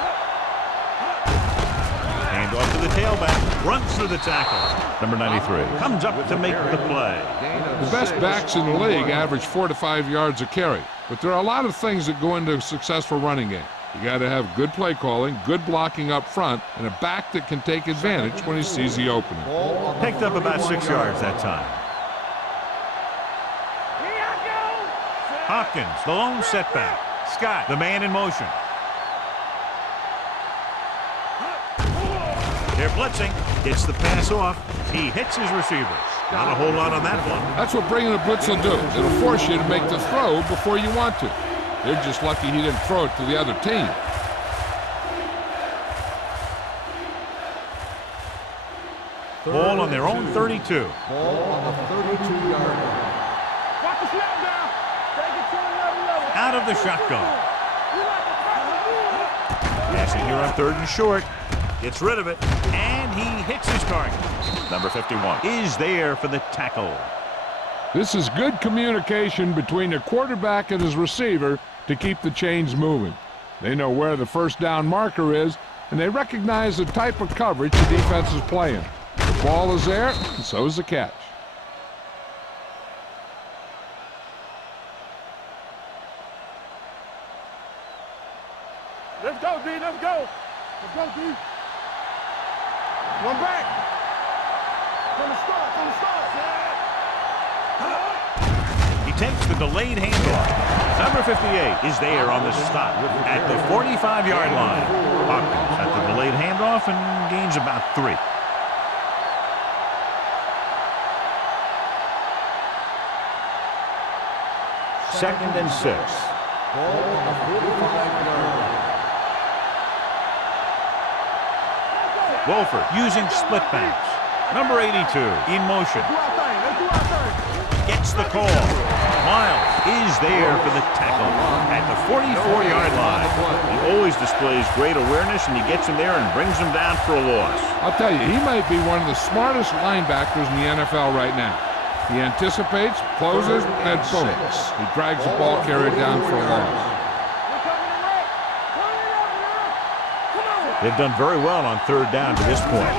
Hand off to the tailback. Runs through the tackle. Number 93 comes up to make the play. The best backs in the league average 4 to 5 yards a carry, but there are a lot of things that go into a successful running game. You got to have good play calling, good blocking up front, and a back that can take advantage when he sees the opening. Picked up about 6 yards that time. Hopkins, the lone setback. Scott, the man in motion. They're blitzing. Gets the pass off. He hits his receivers. Not a whole lot on that one. That's what bringing the blitz will do. It'll force you to make the throw before you want to. They're just lucky he didn't throw it to the other team. Ball on their own 32. Ball on the 32-yard line. Watch the snap down. Take it to another level. Out of the shotgun. Passing here on 3rd and short. Gets rid of it. And he hits his target. Number 51 is there for the tackle. This is good communication between the quarterback and his receiver to keep the chains moving. They know where the first down marker is, and they recognize the type of coverage the defense is playing. The ball is there, and so is the catch. Let's go, D. Let's go. Let's go, D. One back. From the start. From the start. He takes the delayed handoff. Number 58 is there on the stop at the 45-yard line. Hopkins at the delayed handoff and gains about 3. Second and 6. Ball on the 45-yard line. Wolford using split backs. Number 82 in motion. Gets the call. Miles is there for the tackle at the 44-yard line. He always displays great awareness, and he gets him there and brings him down for a loss. I'll tell you, he might be one of the smartest linebackers in the NFL right now. He anticipates, closes, and boom, he drags the ball carrier down for a loss. They've done very well on 3rd down to this point.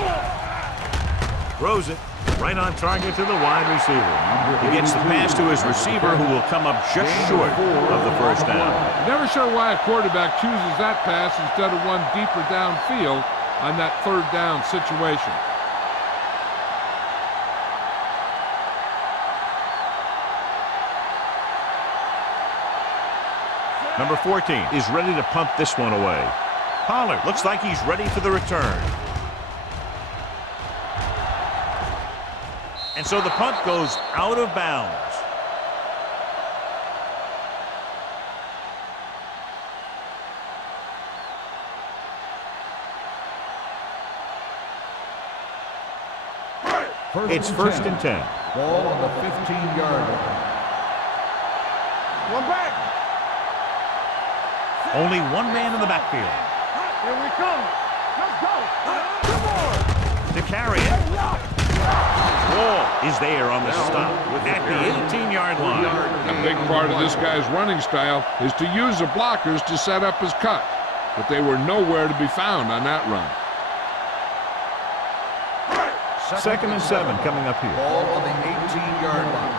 Throws it right on target to the wide receiver. He gets the pass to his receiver, who will come up just short of the first down. Never sure why a quarterback chooses that pass instead of one deeper downfield on that 3rd down situation. Number 14 is ready to punt this one away. Pollard looks like he's ready for the return. And so the punt goes out of bounds. It's first and 10. Ball on the 15-yard line. One back. Only one man in the backfield. Here we come. Let's go. Come on. To carry it. Wall is there on the stop at the 18-yard line. A big part of this guy's running style is to use the blockers to set up his cut, but they were nowhere to be found on that run. Second and 7 coming up here. Ball on the 18-yard line.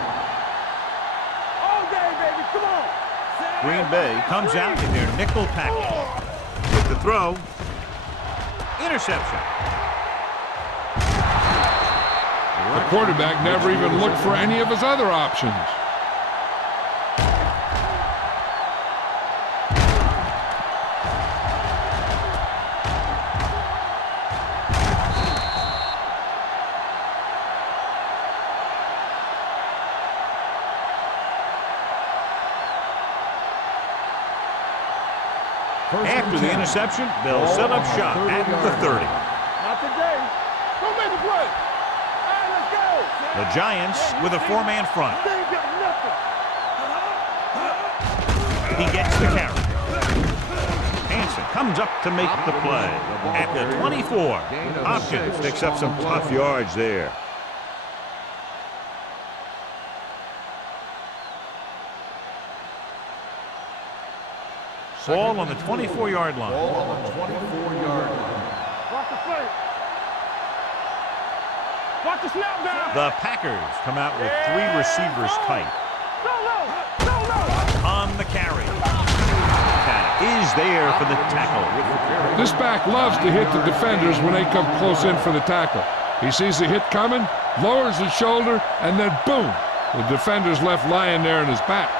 Green Bay comes out in their nickel package. With the throw. Interception. The quarterback never even looked for any of his other options. After the interception, they'll set up shop at the 30. Not today. Don't make the play. All right, let's go. The Giants with a four-man front. They ain't got nothing. He gets the carry. Hanson comes up to make the play. At the 24, Hopkins picks up some tough yards there. Ball on the 24-yard line. Ball on the 24-yard line. Watch the play. Watch the snap down. The Packers come out with three receivers tight. No, no, no, no. On the carry. That is there for the tackle. This back loves to hit the defenders when they come close in for the tackle. He sees the hit coming, lowers his shoulder, and then boom, the defender's left lying there in his back.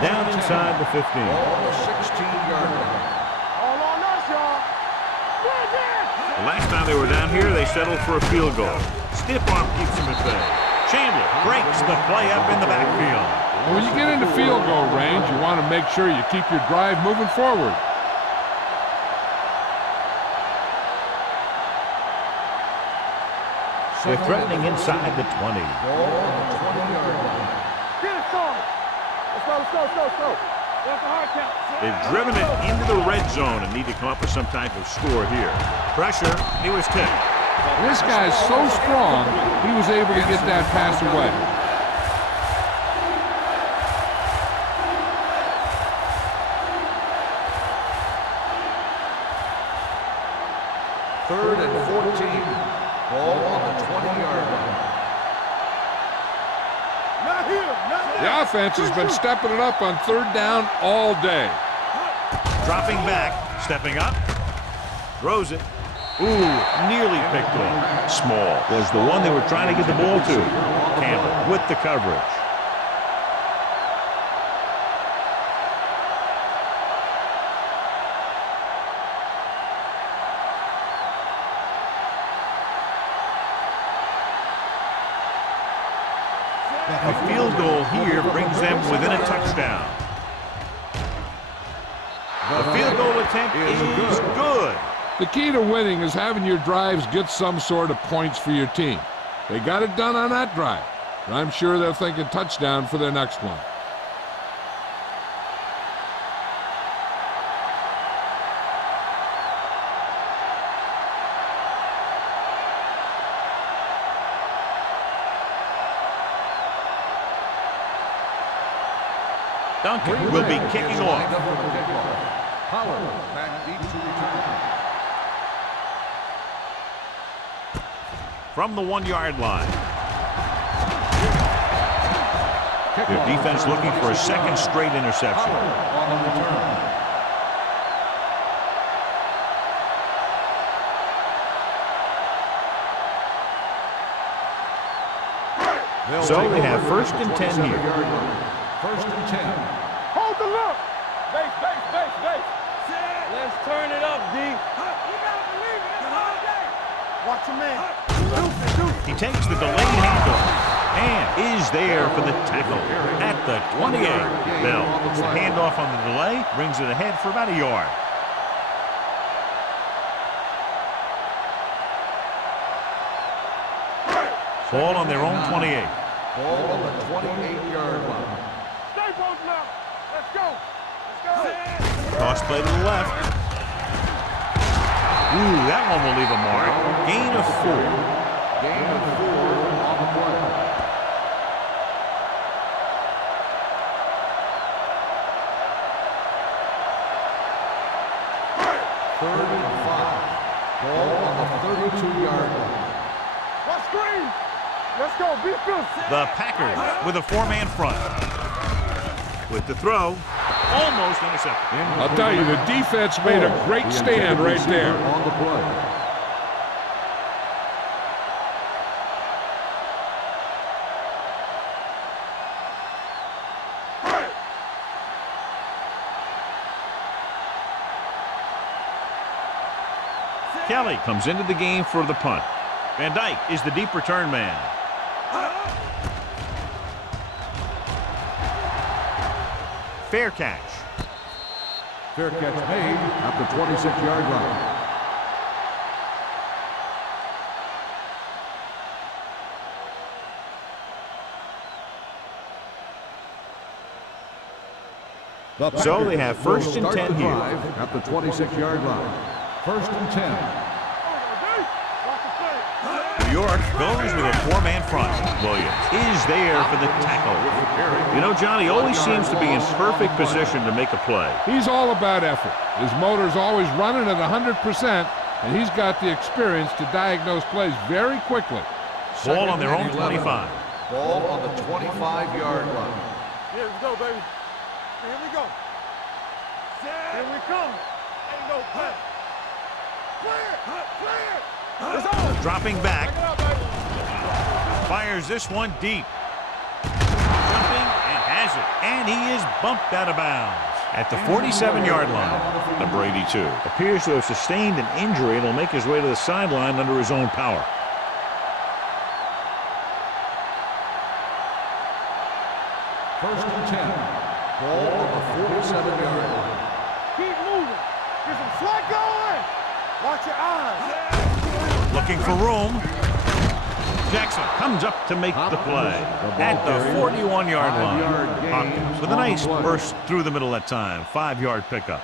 Down inside the 15. Ball on the 16-yard line. All on us, y'all. The last time they were down here, they settled for a field goal. Stiff arm keeps them at bay. Chandler breaks the play up in the backfield. And when you get into field goal range, you want to make sure you keep your drive moving forward. They're threatening inside the 20. Ball on the 20-yard line. Get it, son. Let's go. That's a hard count. They've driven it into the red zone and need to come up with some type of score here. Pressure, he was tipped. This guy's so strong, he was able to get that pass away. Third and 14. Ball on the 20-yard line. Not here. The offense has been stepping it up on third down all day. Dropping back, stepping up, throws it. Ooh, nearly picked off. Small was the one they were trying to get the ball to. Campbell with the coverage. A field goal here brings them within a touchdown. The field goal attempt is good. The key to winning is having your drives get some sort of points for your team. They got it done on that drive, and I'm sure they're thinking touchdown for their next one. Duncan will be kicking off. Howard back deep to return. From the 1-yard line. Their defense looking for a second straight interception. On the return. So they have first and 10 here. First and 10. Hold the look. Base. Let's turn it up, D. You gotta believe it. It's all day. Watch your man. He takes the delayed handoff and is there for the tackle at the 28. Bell gets the handoff on the delay, brings it ahead for about a yard. Ball on their own 28. Ball on the 28-yard line. Stay posted up. Let's go. Toss play to the left. Ooh, that one will leave a mark. Gain of 4. Gain of 4 on the play. Third and 5. Ball on the 32-yard line. Watch screen. Let's go. Be good. The Packers with a 4-man front. with the throw. Almost intercepted. I'll tell you, the defense made a great stand right there. On the play. Kelly comes into the game for the punt. Van Dyke is the deep return man. Fair catch. Fair catch made at the 26-yard line. So they have first and 10 here. At the 26-yard line. First and 10. New York goes with a four-man front. Williams is there for the tackle. You know, Johnny always seems to be in perfect position to make a play. He's all about effort. His motor's always running at 100%, and he's got the experience to diagnose plays very quickly. Ball on their own 25. Ball on the 25-yard line. Here we go, baby. Here we go. Here we come. Ain't no play. Clear. Dropping back. Fires this one deep. Jumping and has it. And he is bumped out of bounds at the 47-yard line. Number 82 appears to have sustained an injury and will make his way to the sideline under his own power. First and 10. Ball on the 47-yard line. Keep moving. Get some sweat going. Watch your eyes. Looking for room. Jackson comes up to make the play at the 41-yard line. Hopkins with a nice burst through the middle that time. 5-yard pickup.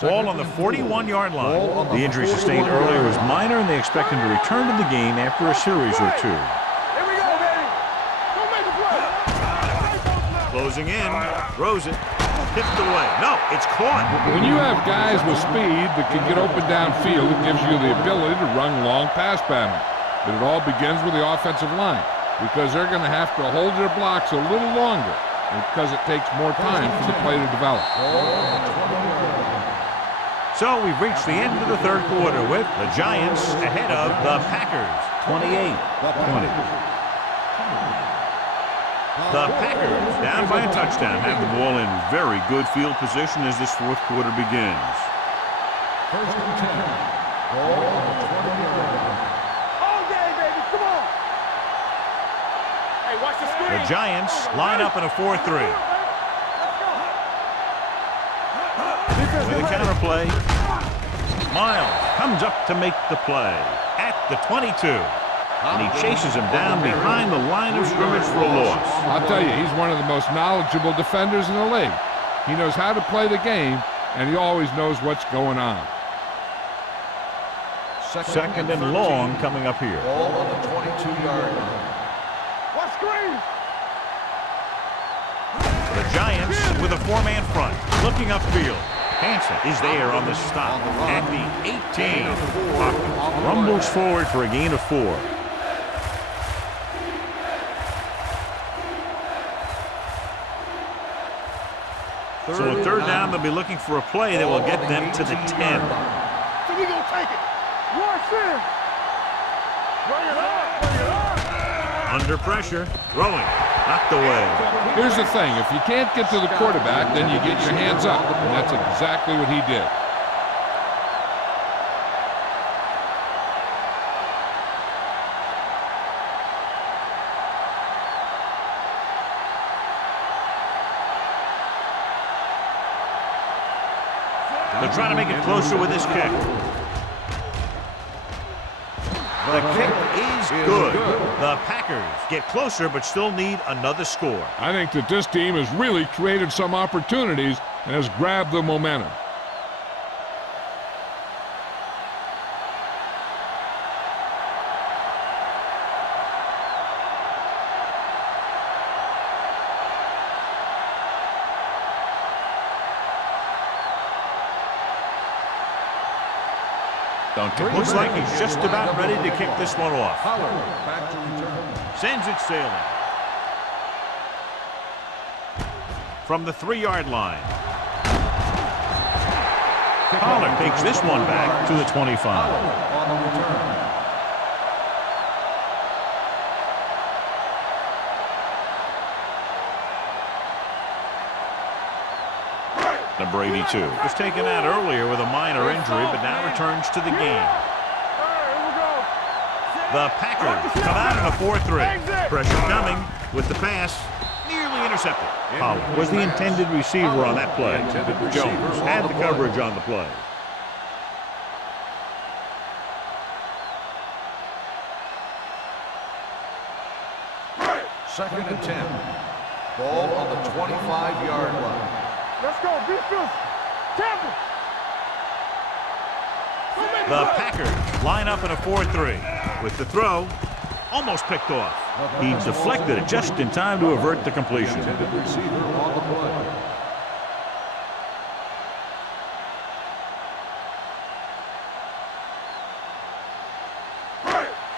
Ball on the 41-yard line. The injury sustained earlier was minor, and they expect him to return to the game after a series or two. Here we go, baby. Don't make a play. Closing in, throws it, tipped away. No, it's caught. When you have guys with speed that can get open downfield, it gives you the ability to run long pass patterns. But it all begins with the offensive line, because they're going to have to hold their blocks a little longer, because it takes more time for the play to develop. So we've reached the end of the third quarter with the Giants ahead of the Packers, 28-20. The Packers down by a touchdown, have the ball in very good field position as this fourth quarter begins. First and 10. Ball on the 20-yard line. All day, baby. Come on. Hey, watch the screen. The Giants line up in a 4-3. With a counter play, Miles comes up to make the play at the 22. And he chases him down behind the line of scrimmage for a loss. I'll tell you, he's one of the most knowledgeable defenders in the league. He knows how to play the game, and he always knows what's going on. Second and long coming up here. Ball on the 22-yard line. Watch screen. The Giants with a four-man front, looking upfield. Hansen is there on the stop at the 18. Hopkins rumbles forward for a gain of 4. So on third down, they'll be looking for a play that will get them to the 10. So we gonna take it. Rush in. Bring it up. Bring it up. Under pressure, throwing, knocked away. Here's the thing, if you can't get to the quarterback, then you get your hands up, and that's exactly what he did. They're trying to make it closer with this kick. The kick is good. The Packers get closer but still need another score. I think that this team has really created some opportunities and has grabbed the momentum. Looks like he's just about ready to kick this one off. Pollard back to return. Sends it sailing. From the 3-yard line. Pollard takes this one back to the 25. On the return. Number 82 was taken out earlier with a minor injury, but now returns to the game. The Packers come out in a 4-3. Pressure coming with the pass. Nearly intercepted. Pollard was the intended receiver on that play. Jones had the coverage on the play. Second and 10. Ball on the 25-yard line. Let's go, defense. Tampa. The Packers line up in a 4-3. With the throw, almost picked off. He deflected it just in time to avert the completion. Intended receiver on the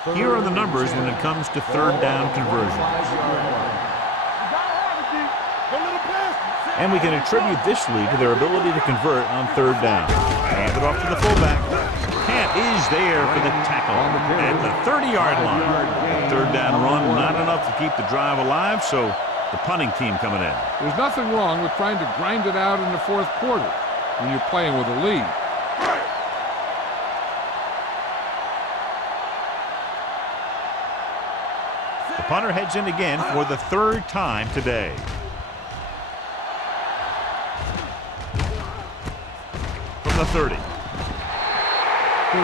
play. Here are the numbers when it comes to third down conversion. And we can attribute this lead to their ability to convert on third down. Hand it off to the fullback. Camp is there for the tackle at the 30-yard line. Third down run, not enough to keep the drive alive, so the punting team coming in. There's nothing wrong with trying to grind it out in the fourth quarter when you're playing with a lead. The punter heads in again for the third time today. From the 30.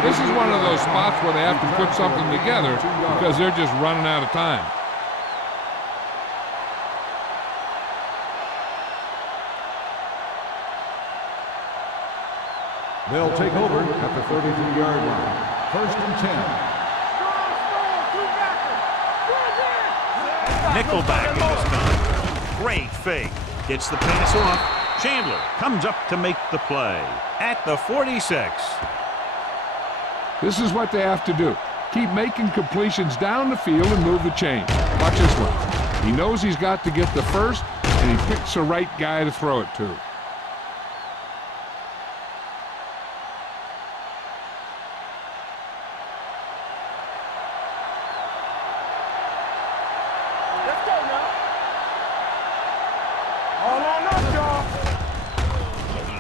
This is one of those spots where they have to put something together because they're just running out of time. They'll take over at the 33-yard line. First and 10. Nickelback in this time. Great fake. Gets the pass off. Chandler comes up to make the play at the 46. This is what they have to do. Keep making completions down the field and move the chain. Watch this one. He knows he's got to get the first, and he picks the right guy to throw it to.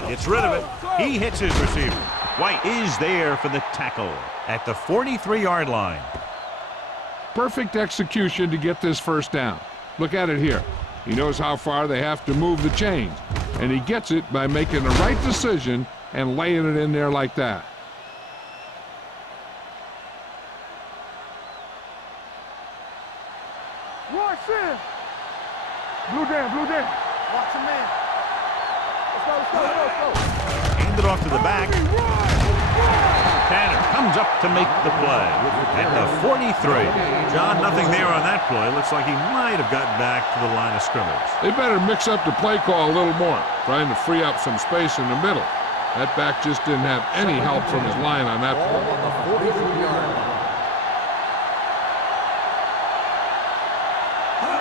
Gets rid of it. He hits his receiver. White is there for the tackle at the 43-yard line. Perfect execution to get this first down. Look at it here. He knows how far they have to move the chains, and he gets it by making the right decision and laying it in there like that. Watch him. Blue down. Watch him, man. Let's go. Hand it off to the back. Tanner comes up to make the play at the 43. John, nothing there on that play. Looks like he might have gotten back to the line of scrimmage. They better mix up the play call a little more, trying to free up some space in the middle. That back just didn't have any help from his line on that play. On the 43-yard line.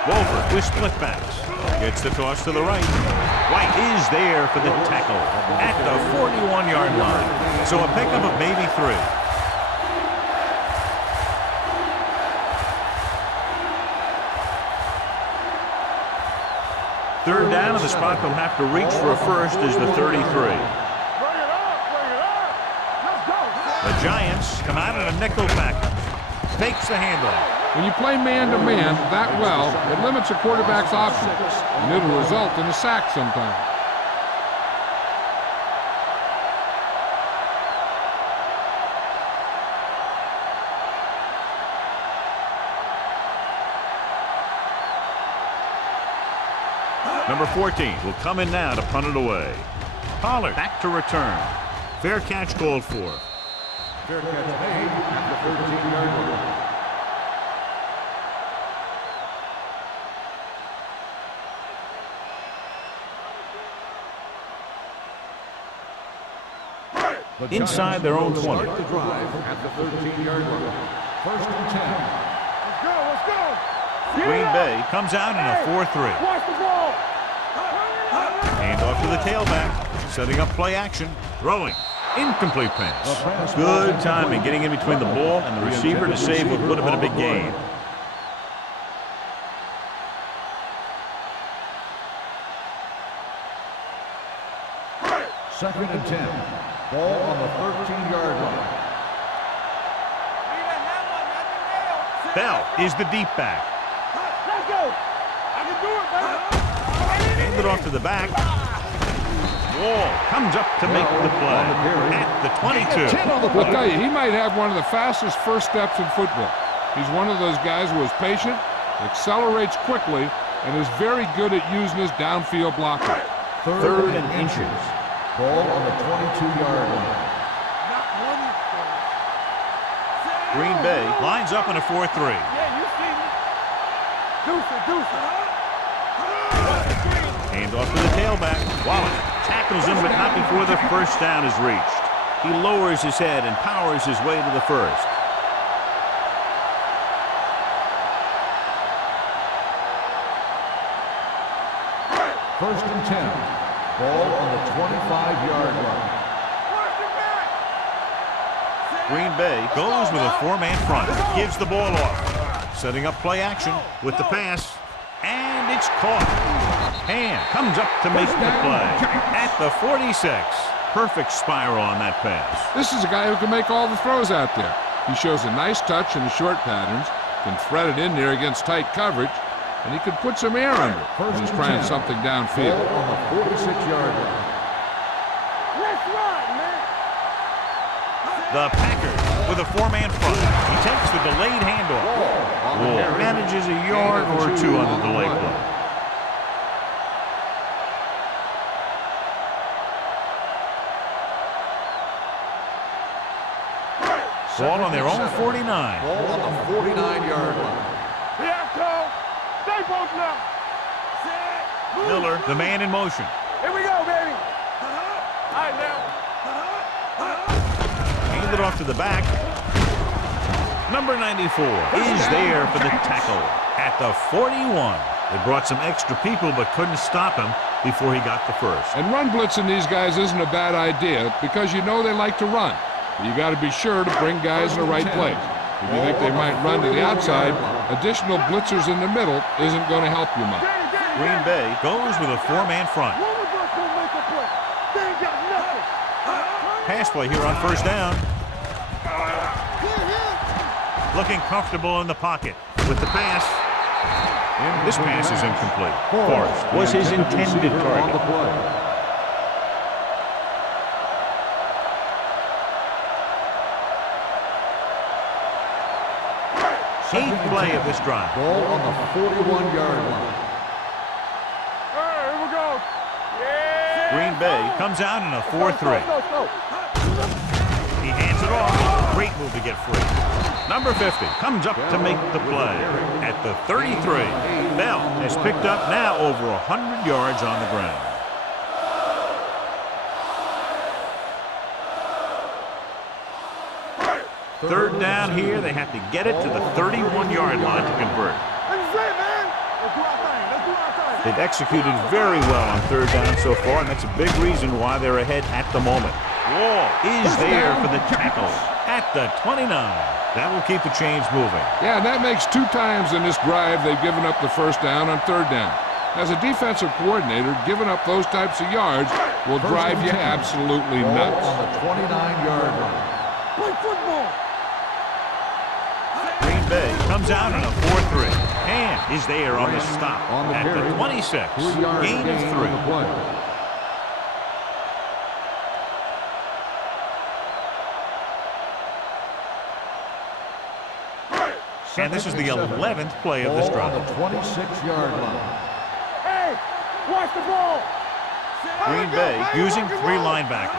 Wolford with split backs. Gets the toss to the right. White is there for the tackle at the 41-yard line. So a pickup of maybe 3. Third down, and the spot they'll have to reach for a first is the 33. The Giants come out in a nickel package. Fakes the handoff. When you play man-to-man that well, it limits a quarterback's options, and it'll result in a sack sometimes. Number 14 will come in now to punt it away. Pollard back to return. Fair catch called for. Fair catch made at the 13-yard line. inside their own 20. Start the drive at the 13-yard line. First and 10. Let's go, let's go. Green Bay comes out in a 4-3. Watch the ball. Hand off to the tailback, setting up play action, throwing. Incomplete pass. Good timing, getting in between the ball and the receiver to save what would have been a big gain. Second and 10. Ball on the 13-yard line. Bell is the deep back. Let's go. I can do it, baby. Hand it off to the back. Wall comes up to make the play at the 22. I'll tell you, he might have one of the fastest first steps in football. He's one of those guys who is patient, accelerates quickly, and is very good at using his downfield blocker. Third and inches. Ball on the 22-yard line. Green Bay lines up in a 4-3. Yeah, you see me. Deuce it. Hand off to the tailback. Wallace tackles him, but not before the first down is reached. He lowers his head and powers his way to the first. First and 10. Ball on the 25-yard line. Green Bay goes with a four-man front. Gives the ball off. Setting up play action with the pass. And it's caught. Hand comes up to make the play at the 46. Perfect spiral on that pass. This is a guy who can make all the throws out there. He shows a nice touch in the short patterns, can thread it in there against tight coverage, and he can put some air under when he's trying something downfield. Ball on the 46-yard line. Let's run, man. The Packers with a four-man front. He takes the delayed handoff. Wall manages a yard or two on the delay play. Ball on their own 49. Ball on the 49-yard line. Here I come. Stay both now. Miller, the man in motion. Here we go, baby. All right, now. Hand it off to the back. Number 94 is there for the tackle at the 41. They brought some extra people but couldn't stop him before he got the first. And run blitzing these guys isn't a bad idea because you know they like to run. You got to be sure to bring guys in the right place. If you think they might run to the outside, additional blitzers in the middle isn't going to help you much. Green Bay goes with a four-man front. One of us will make a play. They ain't got nothing. Pass play here on first down. Looking comfortable in the pocket with the pass. This pass is incomplete. Forrest was his intended target. Eighth play of this drive. Ball on the 41-yard line. Here we go. Yeah. Green Bay comes out in a 4-3. Go. He hands it off. Great move to get free. Number 50 comes up to make the play at the 33. Bell has picked up now over 100 yards on the ground. Third down here. They have to get it to the 31-yard line to convert. Let's do it, man. Let's do our thing. Let's do our thing. They've executed very well on third down so far, and that's a big reason why they're ahead at the moment. Wall is there for the tackle at the 29. That will keep the chains moving. Yeah, and that makes 2 times in this drive they've given up the first down on third down. As a defensive coordinator, giving up those types of yards will drive you absolutely nuts. Ball on the 29-yard line. Play football. Green Bay comes out in a 4-3. And is there on the stop at the 26. Gain of 3. And this is the 11th play of this drive. On the 26-yard line. Hey, watch the ball. Green Bay using 3 linebackers.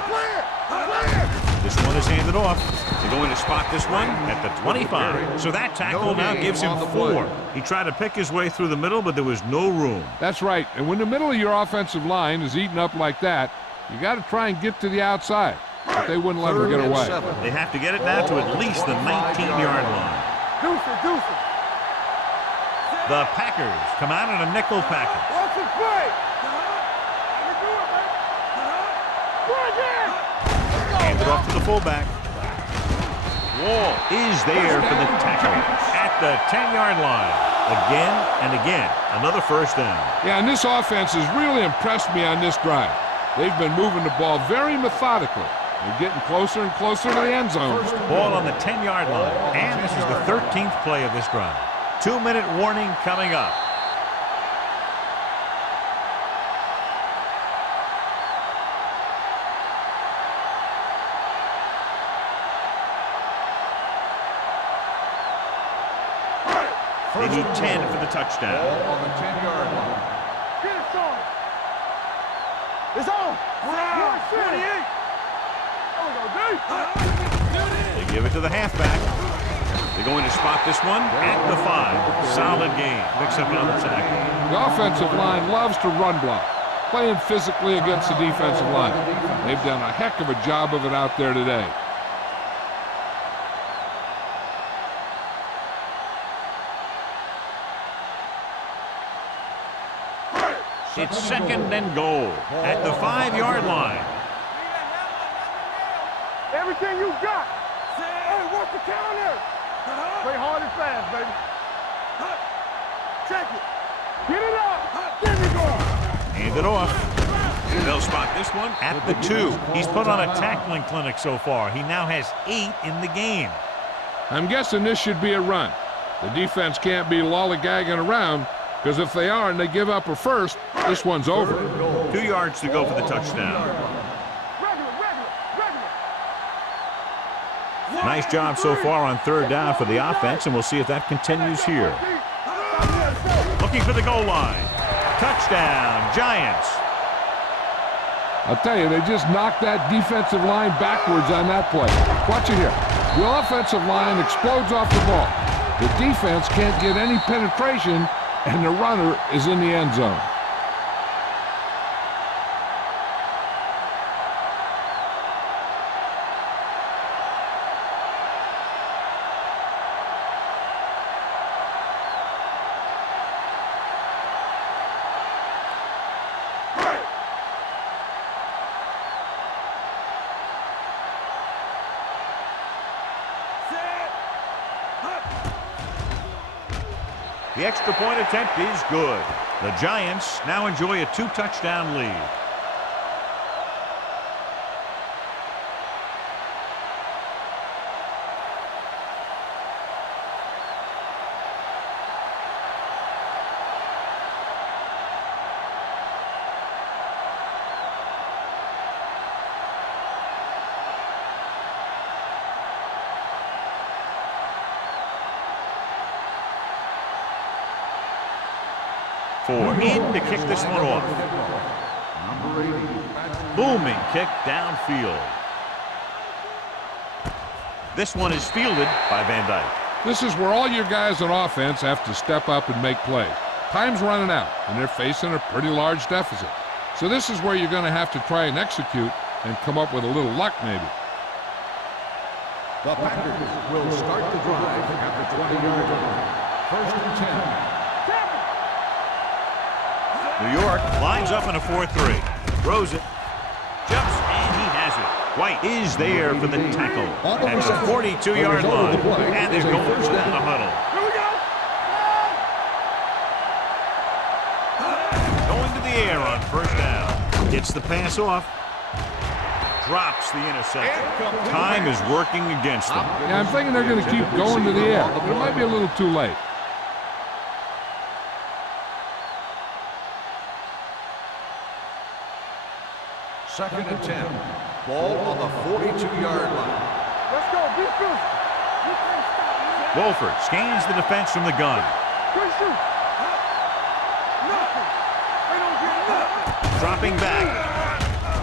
This one is handed off. They're going to spot this one at the 25. So that tackle now gives him 4. He tried to pick his way through the middle, but there was no room. That's right. And when the middle of your offensive line is eaten up like that, you got to try and get to the outside. but they wouldn't let him get away. They have to get it now to at least the 19-yard line. Deuce it. The Packers come out in a nickel package. What's the play? Hand it off to the fullback. Wall is there for the tackle at the 10-yard line. Again and again, another first down. Yeah, and this offense has really impressed me on this drive. They've been moving the ball very methodically. They're getting closer and closer to the end zone. Ball on the 10-yard line. And this is the 13th play of this drive. 2-minute warning coming up. They need 10 for the touchdown. On the 10-yard line. Get it, son. It's on. We're 28. There we go, D. They give it to the halfback. They're going to spot this one at the 5. Solid game. Picks up another tackle. The offensive line loves to run block, playing physically against the defensive line. They've done a heck of a job of it out there today. It's second and goal at the 5-yard line. Everything you got. Hey, what's the counter? Play hard and fast, baby. Check it. Get it up. There we go. Hand it off. They'll spot this one at the 2. He's put on a tackling clinic so far. He now has 8 in the game. I'm guessing this should be a run. The defense can't be lollygagging around, because if they are and they give up a first, this one's over. 2 yards to go for the touchdown. Nice job so far on third down for the offense, and we'll see if that continues here. Looking for the goal line. Touchdown, Giants. I'll tell you, they just knocked that defensive line backwards on that play. Watch it here. The offensive line explodes off the ball. The defense can't get any penetration, and the runner is in the end zone. The extra point attempt is good. The Giants now enjoy a 2-touchdown lead. In to kick this one off. Booming kick downfield. This one is fielded by Van Dyke. This is where all your guys on offense have to step up and make plays. Time's running out, and they're facing a pretty large deficit. So this is where you're going to have to try and execute and come up with a little luck maybe. The Packers will start the drive at the 20-yard line. First and 10. New York lines up in a 4-3. Throws it. Jumps, and he has it. White is there for the tackle at the 42-yard line. And they're going to the huddle. Here we go. Going to the air on first down. Gets the pass off. Drops the interception. Time is working against them. Yeah, I'm thinking they're going to keep going to the air, but it might be a little too late. Second and 10. Ball on the 42-yard line. Let's go. Defense. You can't stop. Wolford scans the defense from the gun. Good shoot. Nothing. They don't get nothing. Dropping back.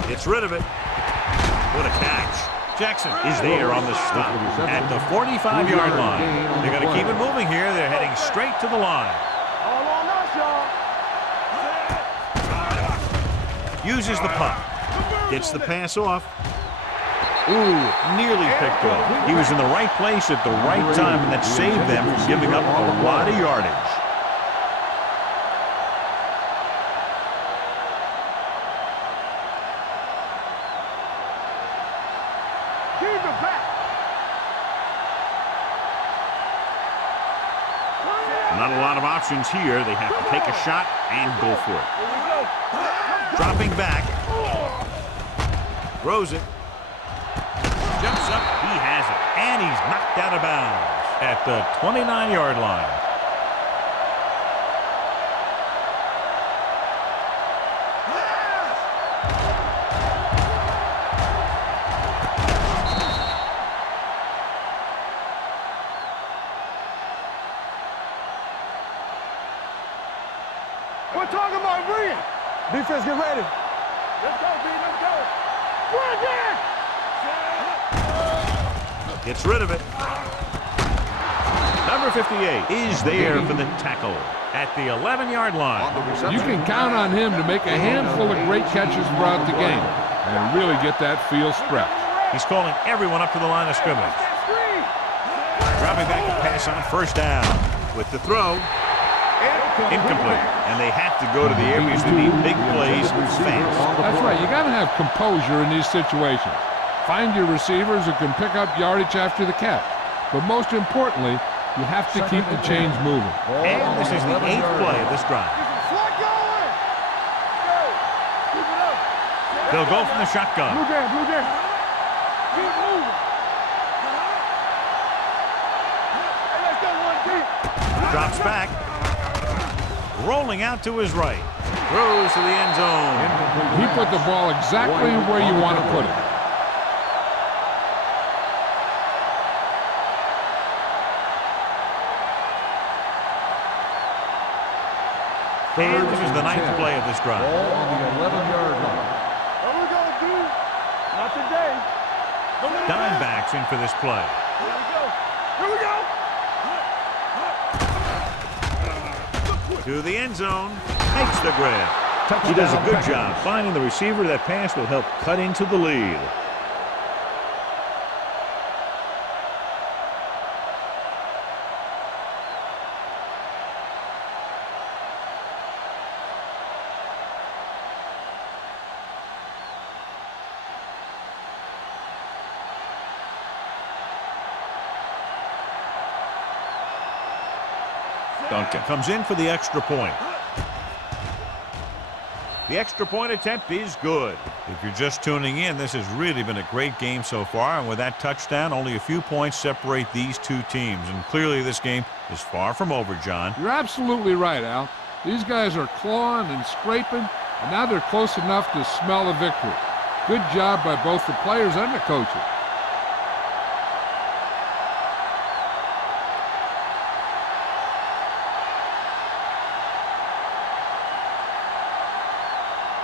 Gets rid of it. What a catch. Jackson is there on the stop at the 45-yard line. They're going to keep it moving here. They're heading straight to the line. All on us, y'all. Uses the punt. Gets the pass off. Ooh, nearly picked off. He was in the right place at the right time, and that saved them from giving up a lot of yardage. Not a lot of options here. They have to take a shot and go for it. Dropping back. Throws it. Jumps up. He has it. And he's knocked out of bounds at the 29-yard line. We're talking about bringing. Defense, get ready. Let's go, B. Let's go. Run again. Gets rid of it. Number 58 is there for the tackle at the 11-yard line. You can count on him to make a handful of great catches throughout the game and really get that field stretch. He's calling everyone up to the line of scrimmage. Dropping back to pass on first down. With the throw. Incomplete. And they have to go to the areas that need big plays fast. That's right. You got to have composure in these situations. Find your receivers who can pick up yardage after the catch. But most importantly, you have to keep the chains moving. And this is the 8th play of this drive. They'll go from the shotgun. Blue game. Keep moving. Hey, let's go one deep. Drops back. Rolling out to his right. Throws to the end zone. He put the ball exactly where you want to put it. And this is the 9th play of this drive. Ball on the 11-yard line. Here we go, dude. Not today. Dimebacks in for this play. Here we go. To the end zone. Makes the grab. He does a good job finding the receiver. That pass will help cut into the lead. Duncan comes in for the extra point. The extra point attempt is good. If you're just tuning in, this has really been a great game so far, and with that touchdown, only a few points separate these two teams, and clearly this game is far from over, John. You're absolutely right, Al. These guys are clawing and scraping, and now they're close enough to smell the victory. Good job by both the players and the coaches.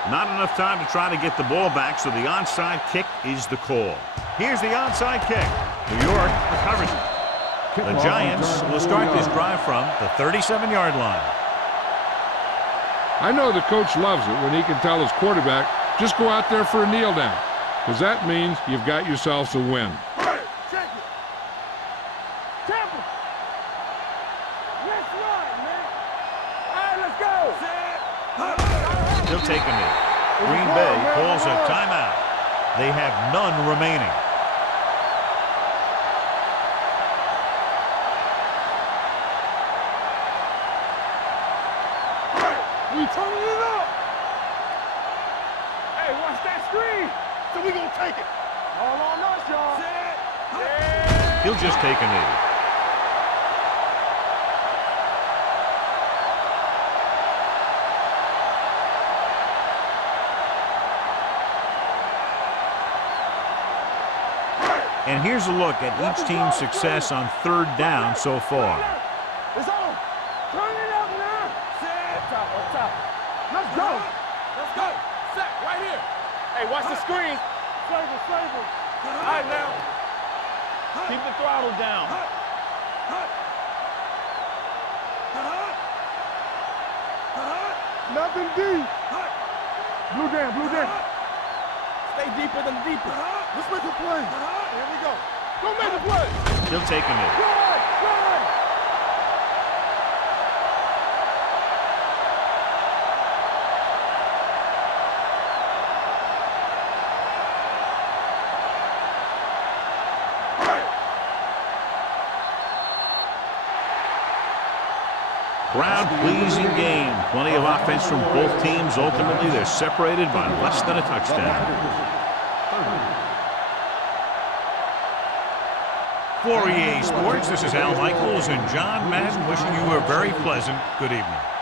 Not enough time to try to get the ball back, so the onside kick is the call. Here's the onside kick. New York recovers it. The Giants will start this drive from the 37-yard line. I know the coach loves it when he can tell his quarterback, just go out there for a kneel down, because that means you've got yourselves a win. Check it. Temple. Let's run, man. All right, let's go. He'll take a knee. Green Bay calls a timeout. They have none remaining. We turning it up. Hey, watch that screen. So we gonna take it. All on us, y'all. Yeah. He'll just take a knee. And here's a look at each team's success on third down so far. It's on. Turn it up now. Up top. Let's go. Let's go. Set right here. Hey, watch the screen. Flavor. All right, now. Keep the throttle down. Nothing deep. Blue down. Stay deeper than deeper. Let's make a play. Here we go. Go make a play. He'll take a knee. Run! Crowd-pleasing game. Plenty of offense from both teams. Ultimately, they're separated by less than a touchdown. For EA Sports, this is Al Michaels and John Madden wishing you a very pleasant good evening.